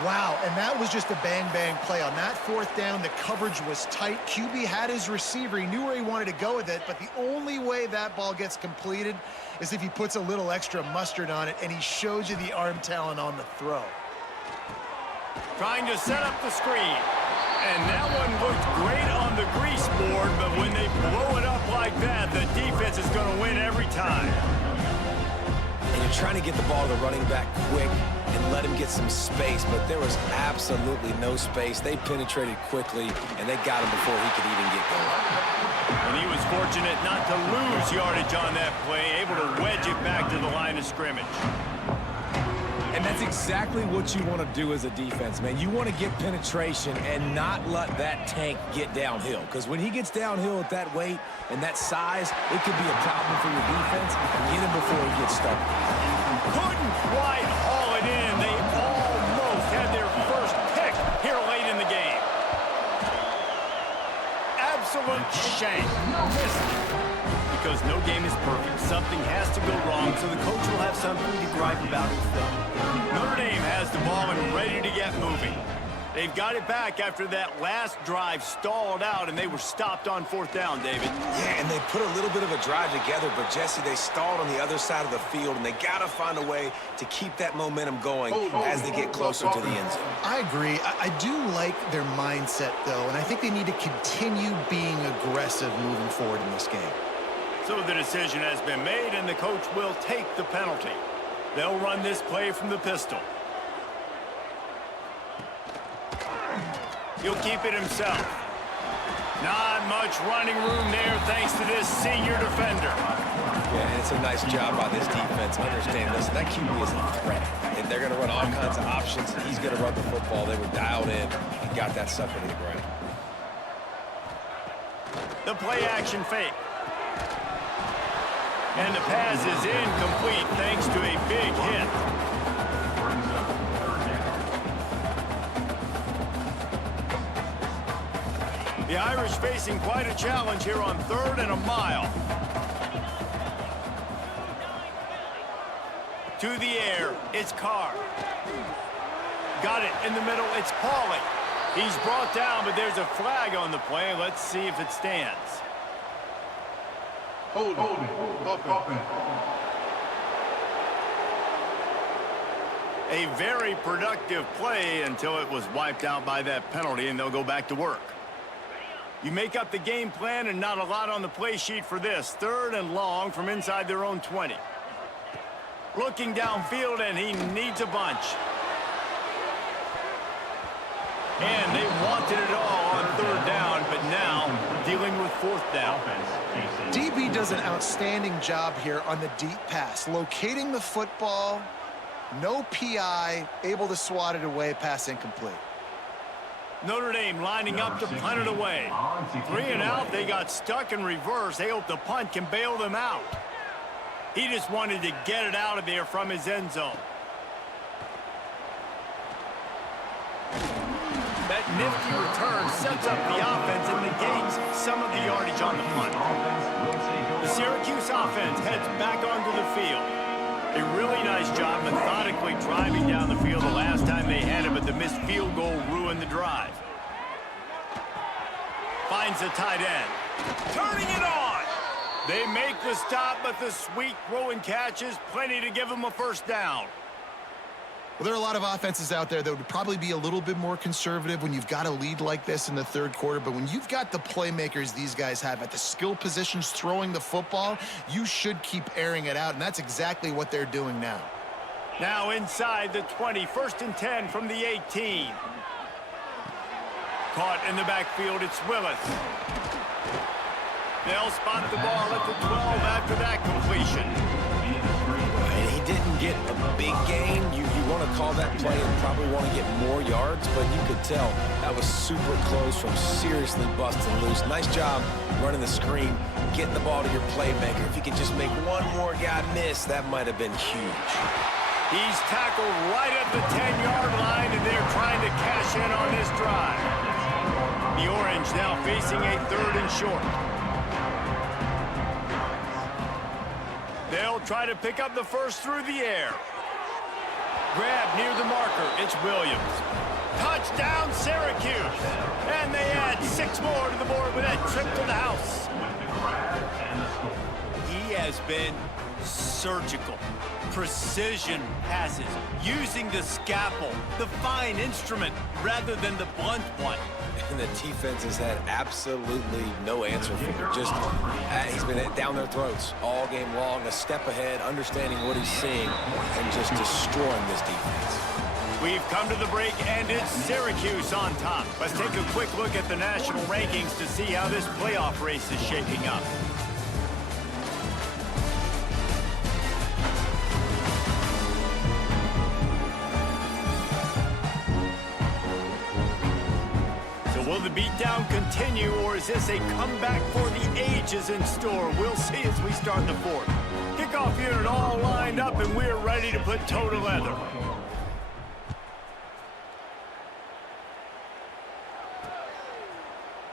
Wow, and that was just a bang-bang play. On that fourth down, the coverage was tight. QB had his receiver. He knew where he wanted to go with it, but the only way that ball gets completed is if he puts a little extra mustard on it, and he shows you the arm talent on the throw. Trying to set up the screen. And that one looked great on the grease board, but when they blow it up like that, the defense is going to win every time. And you're trying to get the ball to the running back quick and let him get some space, but there was absolutely no space. They penetrated quickly, and they got him before he could even get going. And he was fortunate not to lose yardage on that play, able to wedge it back to the line of scrimmage. And that's exactly what you want to do as a defense, man. You want to get penetration and not let that tank get downhill. Because when he gets downhill at that weight and that size, it could be a problem for your defense. Get him before he gets started. Couldn't quite haul it in. They almost had their first pick here late in the game. Absolute shame. Because no game is perfect. Something has to go wrong, so the coach will have something to gripe about in film. Notre Dame has the ball and ready to get moving. They've got it back after that last drive stalled out, and they were stopped on fourth down, David. Yeah, and they put a little bit of a drive together, but, Jesse, they stalled on the other side of the field, and they got to find a way to keep that momentum going as they get closer to the end zone. I agree. I do like their mindset, though, and I think they need to continue being aggressive moving forward in this game. So the decision has been made, and the coach will take the penalty. They'll run this play from the pistol. He'll keep it himself. Not much running room there thanks to this senior defender. Yeah, and it's a nice job by this defense. Understand, listen, that QB is a threat. And they're going to run all kinds of options, and he's going to run the football. They were dialed in and got that sucker to the ground. The play-action fake. And the pass is incomplete thanks to a big hit. The Irish facing quite a challenge here on 3rd and a mile. To the air, it's Carr. Got it in the middle, it's Pauly. He's brought down, but there's a flag on the play. Let's see if it stands. Holding. Offense. A very productive play until it was wiped out by that penalty, and they'll go back to work. You make up the game plan and not a lot on the play sheet for this. 3rd and long from inside their own 20. Looking downfield, and he needs a bunch. And they wanted it all on 3rd down, but now dealing with 4th down. DB does an outstanding job here on the deep pass, locating the football, no PI, able to swat it away, pass incomplete. Notre Dame lining up to punt it away. 3 and out, they got stuck in reverse. They hope the punt can bail them out. He just wanted to get it out of there from his end zone. That nifty return sets up the offense and negates some of the yardage on the punt. The Syracuse offense heads back onto the field. A really nice job methodically driving down the field the last time they had it, but the missed field goal ruined the drive. Finds the tight end. Turning it on! They make the stop, but the sweet throw and catch is plenty to give them a first down. Well, there are a lot of offenses out there that would probably be a little bit more conservative when you've got a lead like this in the 3rd quarter. But when you've got the playmakers these guys have at the skill positions throwing the football, you should keep airing it out, and that's exactly what they're doing now. Now inside the 20, 1st and 10 from the 18. Caught in the backfield, it's Willis. They'll spot the ball at the 12 after that completion. And he didn't get a big gain. You want to call that play and probably want to get more yards, but you could tell that was super close from seriously busting loose. Nice job running the screen, getting the ball to your playmaker. If you could just make one more guy miss, that might have been huge. He's tackled right at the 10-yard line, and they're trying to cash in on this drive. The Orange now facing a 3rd and short. They'll try to pick up the first through the air. Grab near the marker. It's Williams. Touchdown, Syracuse. And they add 6 more to the board with that trip to the house. He has been surgical. Precision passes, using the scalpel, the fine instrument, rather than the blunt one. And the defense has had absolutely no answer for him. Just, he's been down their throats all game long, a step ahead, understanding what he's seeing, and just destroying this defense. We've come to the break, and it's Syracuse on top. Let's take a quick look at the national rankings to see how this playoff race is shaping up. Will the beatdown continue, or is this a comeback for the ages in store? We'll see as we start the 4th. Kickoff unit all lined up, and we're ready to put toe to leather.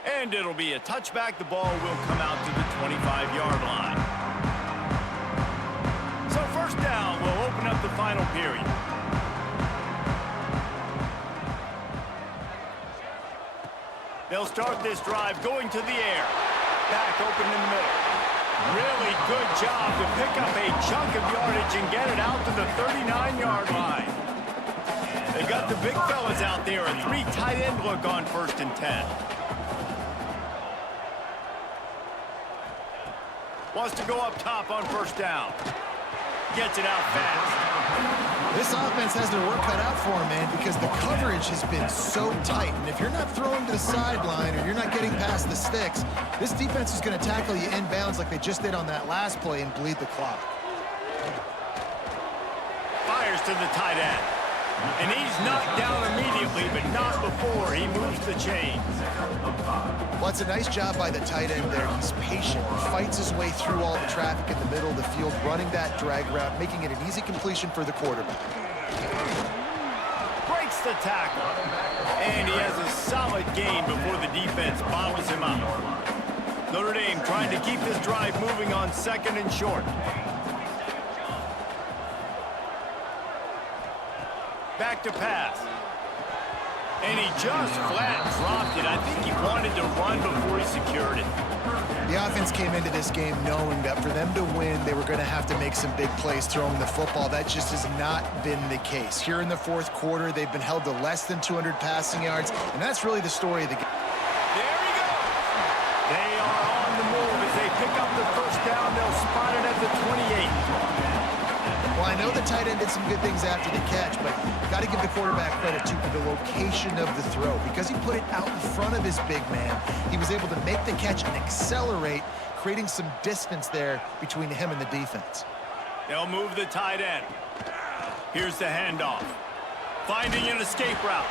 And it'll be a touchback. The ball will come out to the 25-yard line. So 1st down will open up the final period. They'll start this drive going to the air. Back open in the middle. Really good job to pick up a chunk of yardage and get it out to the 39-yard line. They've got the big fellas out there. A 3 tight end look on 1st and 10. Wants to go up top on 1st down. Gets it out fast. This offense has their work cut out for them, man, because the coverage has been so tight. And if you're not throwing to the sideline or you're not getting past the sticks, this defense is going to tackle you inbounds like they just did on that last play and bleed the clock. Fires to the tight end. And he's knocked down immediately, but not before he moves the chains. Well, it's a nice job by the tight end there. He's patient. He fights his way through all the traffic in the middle of the field, running that drag route, making it an easy completion for the quarterback. Breaks the tackle. And he has a solid gain before the defense bottles him up. Notre Dame trying to keep this drive moving on 2nd and short. Back to pass. And he just flat dropped it. I think he wanted to run before he secured it. The offense came into this game knowing that for them to win, they were going to have to make some big plays throwing the football. That just has not been the case. Here in the 4th quarter, they've been held to less than 200 passing yards, and that's really the story of the game. There he goes. They are on the move as they pick up the 1st down. They'll spot it at the 28. Well, I know the tight end did some good things after the catch, but got to give the quarterback credit, too, for the location of the throw. Because he put it out in front of his big man, he was able to make the catch and accelerate, creating some distance there between him and the defense. They'll move the tight end. Here's the handoff. Finding an escape route.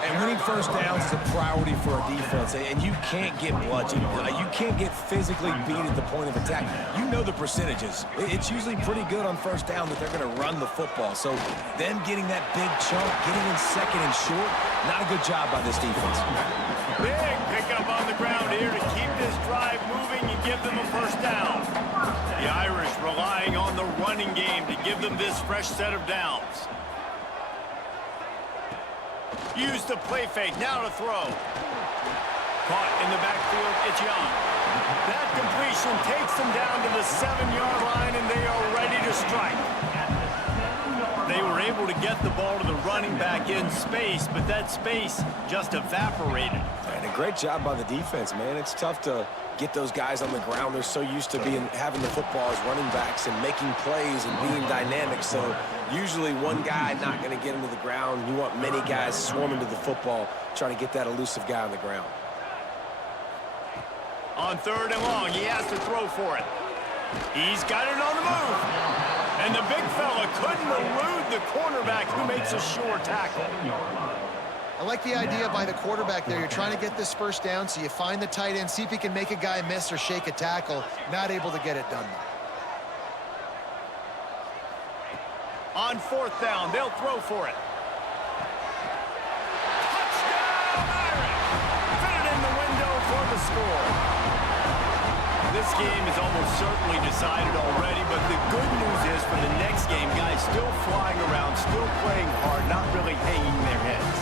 And winning 1st downs is a priority for a defense, and you can't get bludgeoned. You can't get physically beat at the point of attack. You know the percentages. It's usually pretty good on 1st down that they're going to run the football. So them getting that big chunk, getting in 2nd and short, not a good job by this defense. Big pickup on the ground here to keep this drive moving and give them a 1st down. The Irish relying on the running game to give them this fresh set of downs. Use the play fake, now to throw. Caught in the backfield, it's Young. That completion takes them down to the 7-yard line, and they are ready to strike. They were able to get the ball to the running back in space, but that space just evaporated. And a great job by the defense, man. It's tough to get those guys on the ground. They're so used to having the football as running backs and making plays and being dynamic. So usually one guy not going to get him to the ground. You want many guys swarming to the football, trying to get that elusive guy on the ground. On 3rd and long, he has to throw for it. He's got it on the move. And the big fella couldn't elude the cornerback who makes a sure tackle. I like the idea by the quarterback there. You're trying to get this first down, so you find the tight end, see if he can make a guy miss or shake a tackle. Not able to get it done. On fourth down, they'll throw for it. Touchdown, Irish! Fit it in the window for the score. This game is almost certainly decided already, but the good news is for the next game, guys still flying around, still playing hard, not really hanging their heads.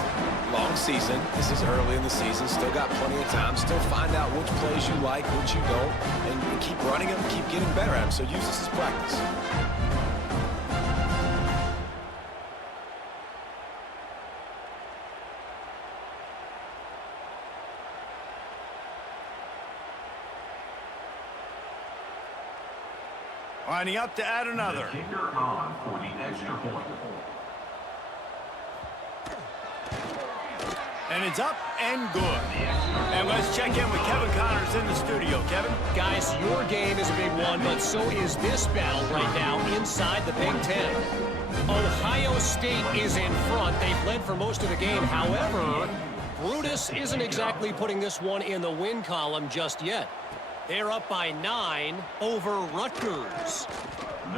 Long season. This is early in the season. Still got plenty of time. Still find out which plays you like, which you don't, and keep running them, keep getting better at them. So use this as practice. Lining up to add another. The kicker on for the extra point. And it's up and good. And let's check in with Kevin Connors in the studio. Kevin? Guys, your game is a big one, but so is this battle right now inside the Big Ten. Ohio State is in front. They've led for most of the game. However, Brutus isn't exactly putting this one in the win column just yet. They're up by 9 over Rutgers.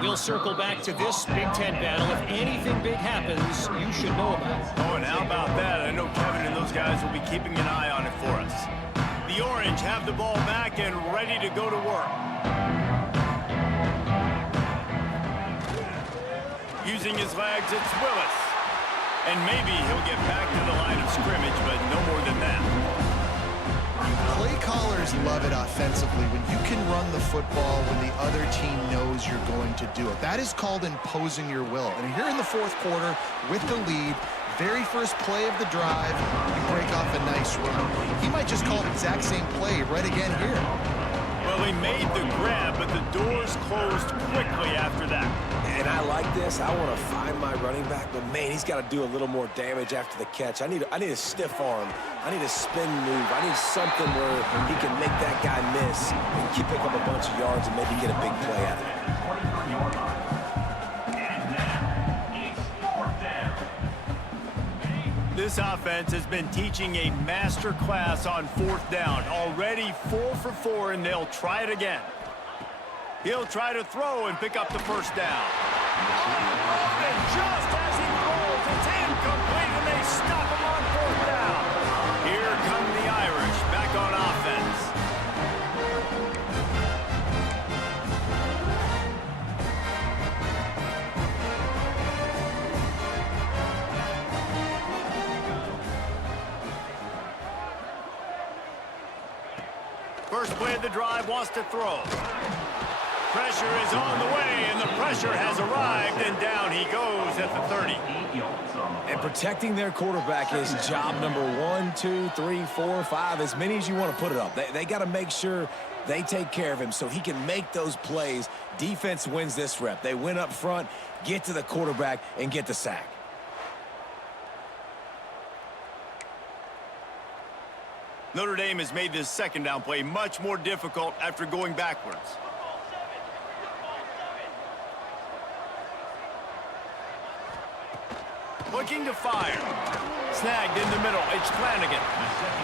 We'll circle back to this Big Ten battle. If anything big happens, you should know about it. Oh, and how about that? I know Kevin and those guys will be keeping an eye on it for us. The Orange have the ball back and ready to go to work. Using his legs, it's Willis. And maybe he'll get back to the line of scrimmage, but no more than that. Play callers love it offensively when you can run the football when the other team knows you're going to do it. That is called imposing your will. And here in the fourth quarter with the lead, very first play of the drive, you break off a nice run. He might just call the exact same play right again here. Well, he made the grab, but the doors closed quickly after that. And I like this. I want to find my running back, but man, he's got to do a little more damage after the catch. I need a stiff arm. I need a spin move. I need something where he can make that guy miss and keep pick up a bunch of yards and maybe get a big play out of it. This offense has been teaching a master class on fourth down. Already 4 for 4, and they'll try it again. He'll try to throw and pick up the first down. Oh, and just as he throws, it's incomplete, and they stop him on fourth down. Here come the Irish back on offense. First play of the drive, wants to throw. Pressure is on the way, and the pressure has arrived, and down he goes at the 30. And protecting their quarterback is job number 1, 2, 3, 4, 5, as many as you want to put it up. They got to make sure they take care of him so he can make those plays. Defense wins this rep. They win up front, get to the quarterback, and get the sack. Notre Dame has made this second down play much more difficult after going backwards. Looking to fire. Snagged in the middle. It's Flanagan.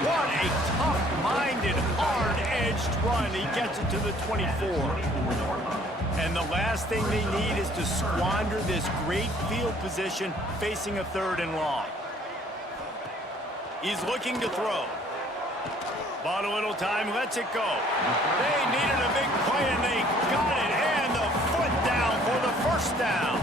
What a tough-minded, hard-edged run. He gets it to the 24. And the last thing they need is to squander this great field position facing a 3rd and long. He's looking to throw. Bought a little time, lets it go. They needed a big play, and they got it. And the foot down for the first down.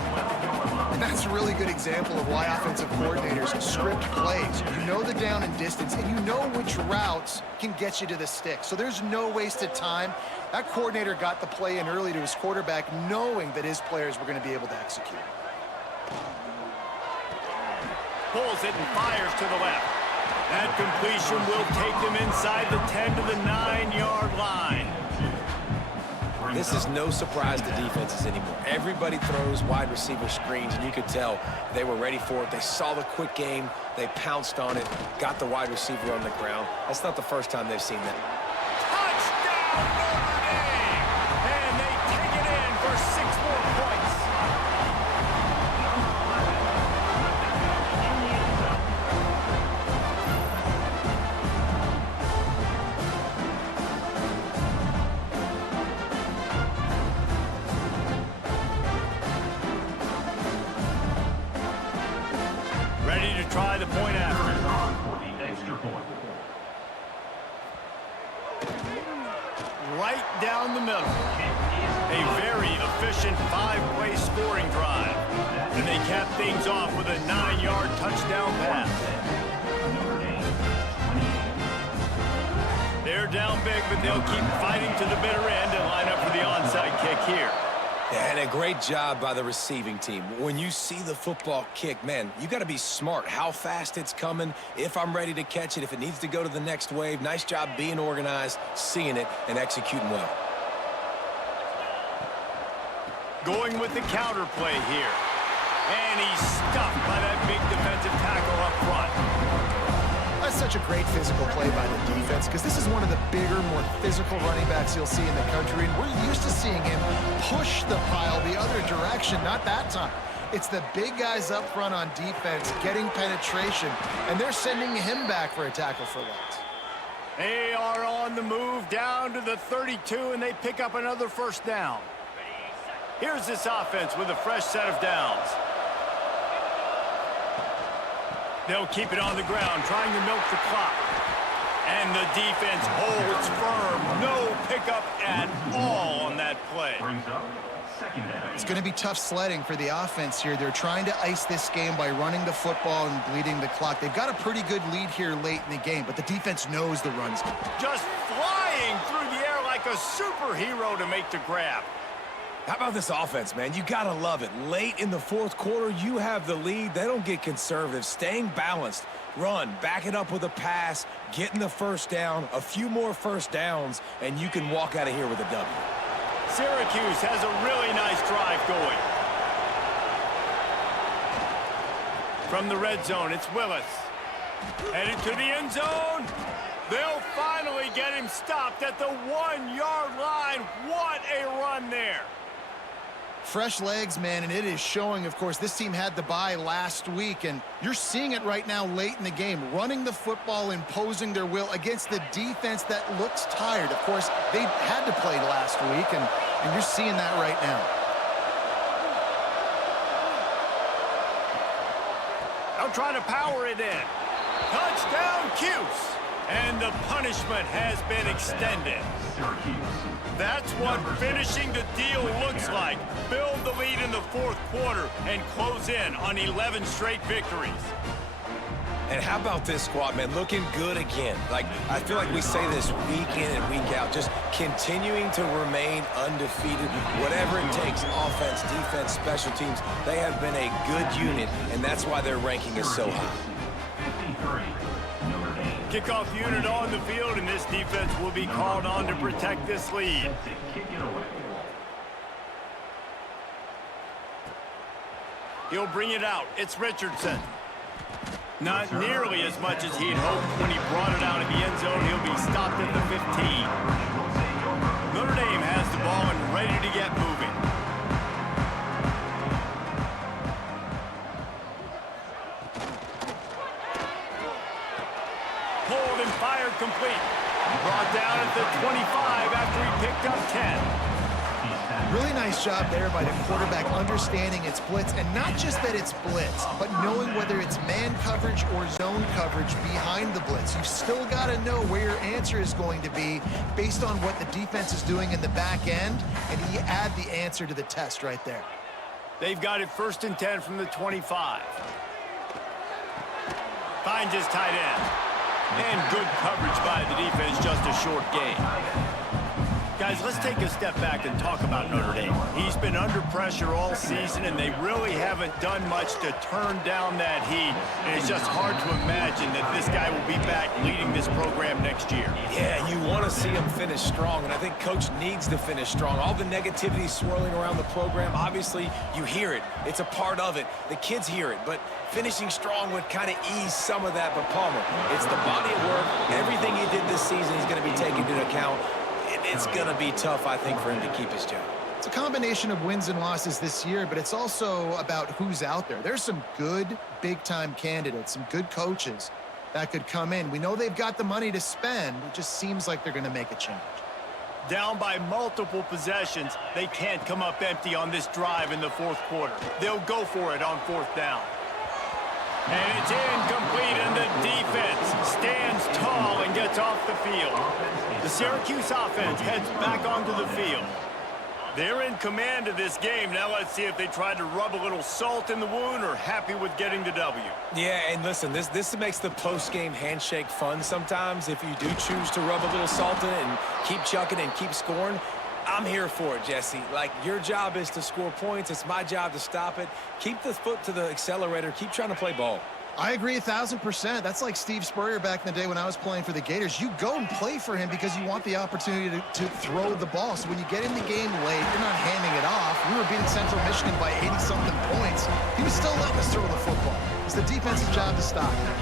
And that's a really good example of why offensive coordinators script plays. You know the down and distance, and you know which routes can get you to the stick. So there's no wasted time. That coordinator got the play in early to his quarterback, knowing that his players were going to be able to execute. Pulls it and fires to the left. That completion will take them inside the 10 to the 9-yard line. This is no surprise to defenses anymore. Everybody throws wide receiver screens, and you could tell they were ready for it. They saw the quick game. They pounced on it, got the wide receiver on the ground. That's not the first time they've seen that. Touchdown, Notre Dame! And they take it in for 6 more points. right down the middle. A very efficient 5-play scoring drive. And they cap things off with a 9-yard touchdown pass. They're down big, but they'll keep fighting to the bitter end and line up for the onside kick here. Yeah, and a great job by the receiving team. When you see the football kick, man, you got to be smart how fast it's coming, if I'm ready to catch it, if it needs to go to the next wave. Nice job being organized, seeing it, and executing well. Going with the counter play here. And he's stuffed by that big defensive tackle up front. That's such a great physical play by the defense because this is one of the bigger, more physical running backs you'll see in the country, and we're used to seeing him push the pile the other direction. Not that time. It's the big guys up front on defense getting penetration, and they're sending him back for a tackle for loss. They are on the move down to the 32, and they pick up another first down. Here's this offense with a fresh set of downs. They'll keep it on the ground, trying to milk the clock. And the defense holds firm. No pickup at all on that play. Brings up second down. It's going to be tough sledding for the offense here. They're trying to ice this game by running the football and bleeding the clock. They've got a pretty good lead here late in the game, but the defense knows the run's coming. Just flying through the air like a superhero to make the grab. How about this offense, man? You got to love it. Late in the fourth quarter, you have the lead. They don't get conservative. Staying balanced. Run, back it up with a pass, getting the first down, a few more first downs, and you can walk out of here with a W. Syracuse has a really nice drive going. From the red zone, it's Willis. Headed to the end zone. They'll finally get him stopped at the 1-yard line. What a run there. Fresh legs, man, and it is showing, of course. This team had the bye last week, and you're seeing it right now late in the game. Running the football, imposing their will against the defense that looks tired. Of course, they had to play last week, and you're seeing that right now. They'll try to power it in. Touchdown, Cuse. And the punishment has been extended. That's what finishing the deal looks like. Build the lead in the fourth quarter and close in on 11 straight victories. And how about this squad, man? Looking good again. Like, I feel like we say this week in and week out, just continuing to remain undefeated. Whatever it takes, offense, defense, special teams, they have been a good unit, and that's why their ranking is so high. Kickoff unit on the field, and this defense will be called on to protect this lead. He'll bring it out. It's Richardson. Not nearly as much as he'd hoped when he brought it out of the end zone. He'll be stopped at the 15. Notre Dame has the ball and ready to get moving. Pulled and fired complete. Brought down at the 25 after he picked up 10. Really nice job there by the quarterback understanding it's blitz, and not just that it's blitz, but knowing whether it's man coverage or zone coverage behind the blitz. You've still got to know where your answer is going to be based on what the defense is doing in the back end, and you add the answer to the test right there. They've got it 1st and 10 from the 25. Finds his tight end. And good coverage by the defense, just a short gain. Guys, let's take a step back and talk about Notre Dame. He's been under pressure all season, and they really haven't done much to turn down that heat. And it's just hard to imagine that this guy will be back leading this program next year. Yeah, you want to see him finish strong, and I think Coach needs to finish strong. All the negativity swirling around the program, obviously, you hear it. It's a part of it. The kids hear it, but finishing strong would kind of ease some of that. But Palmer, it's the body of work. Everything he did this season is going to be taken into account. It's going to be tough, I think, for him to keep his job. It's a combination of wins and losses this year, but it's also about who's out there. There's some good big-time candidates, some good coaches that could come in. We know they've got the money to spend. It just seems like they're going to make a change. Down by multiple possessions, they can't come up empty on this drive in the fourth quarter. They'll go for it on 4th down. And it's incomplete, and the defense stands tall and gets off the field. The Syracuse offense heads back onto the field. They're in command of this game. Now let's see if they try to rub a little salt in the wound or happy with getting the W. Yeah, and listen, this makes the post-game handshake fun sometimes. If you do choose to rub a little salt in it and keep chucking and keep scoring, I'm here for it, Jesse. Like, your job is to score points. It's my job to stop it. Keep the foot to the accelerator. Keep trying to play ball. I agree 1,000%. That's like Steve Spurrier back in the day when I was playing for the Gators. You go and play for him because you want the opportunity to throw the ball. So when you get in the game late, you're not handing it off. We were beating Central Michigan by 80-something points. He was still letting us throw the football. It's the defense's job to stop him.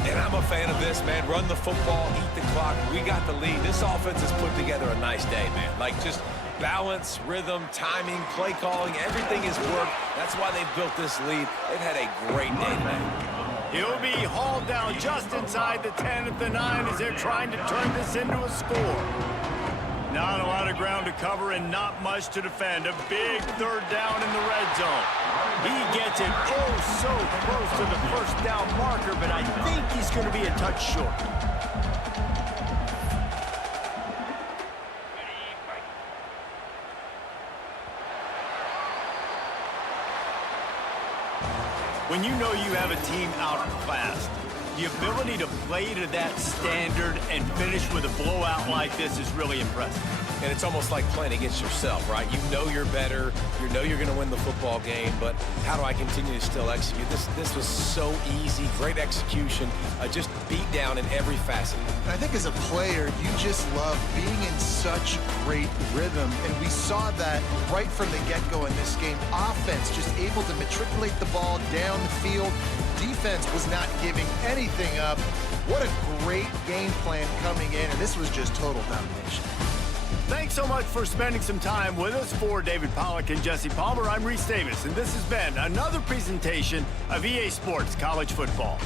And I'm a fan of this, man. Run the football, eat the clock. We got the lead. This offense has put together a nice day, man. Like, just balance, rhythm, timing, play calling, everything has worked. That's why they've built this lead. They've had a great day today. He'll be hauled down just inside the 10 at the 9 as they're trying to turn this into a score. Not a lot of ground to cover and not much to defend. A big third down in the red zone. He gets it so close to the first down marker, but I think he's going to be a touch short. When you know you have a team outclassed, the ability to play to that standard and finish with a blowout like this is really impressive. And it's almost like playing against yourself, right? You know you're better. You know you're going to win the football game, but how do I continue to still execute? This was so easy. Great execution. Just beat down in every facet. I think as a player, you just love being in such great rhythm, and we saw that right from the get-go in this game. Offense just able to matriculate the ball down the field. Defense was not giving anything up. What a great game plan coming in, and this was just total domination. Thanks so much for spending some time with us. For David Pollack and Jesse Palmer, I'm Reese Davis, and this has been another presentation of EA Sports College Football.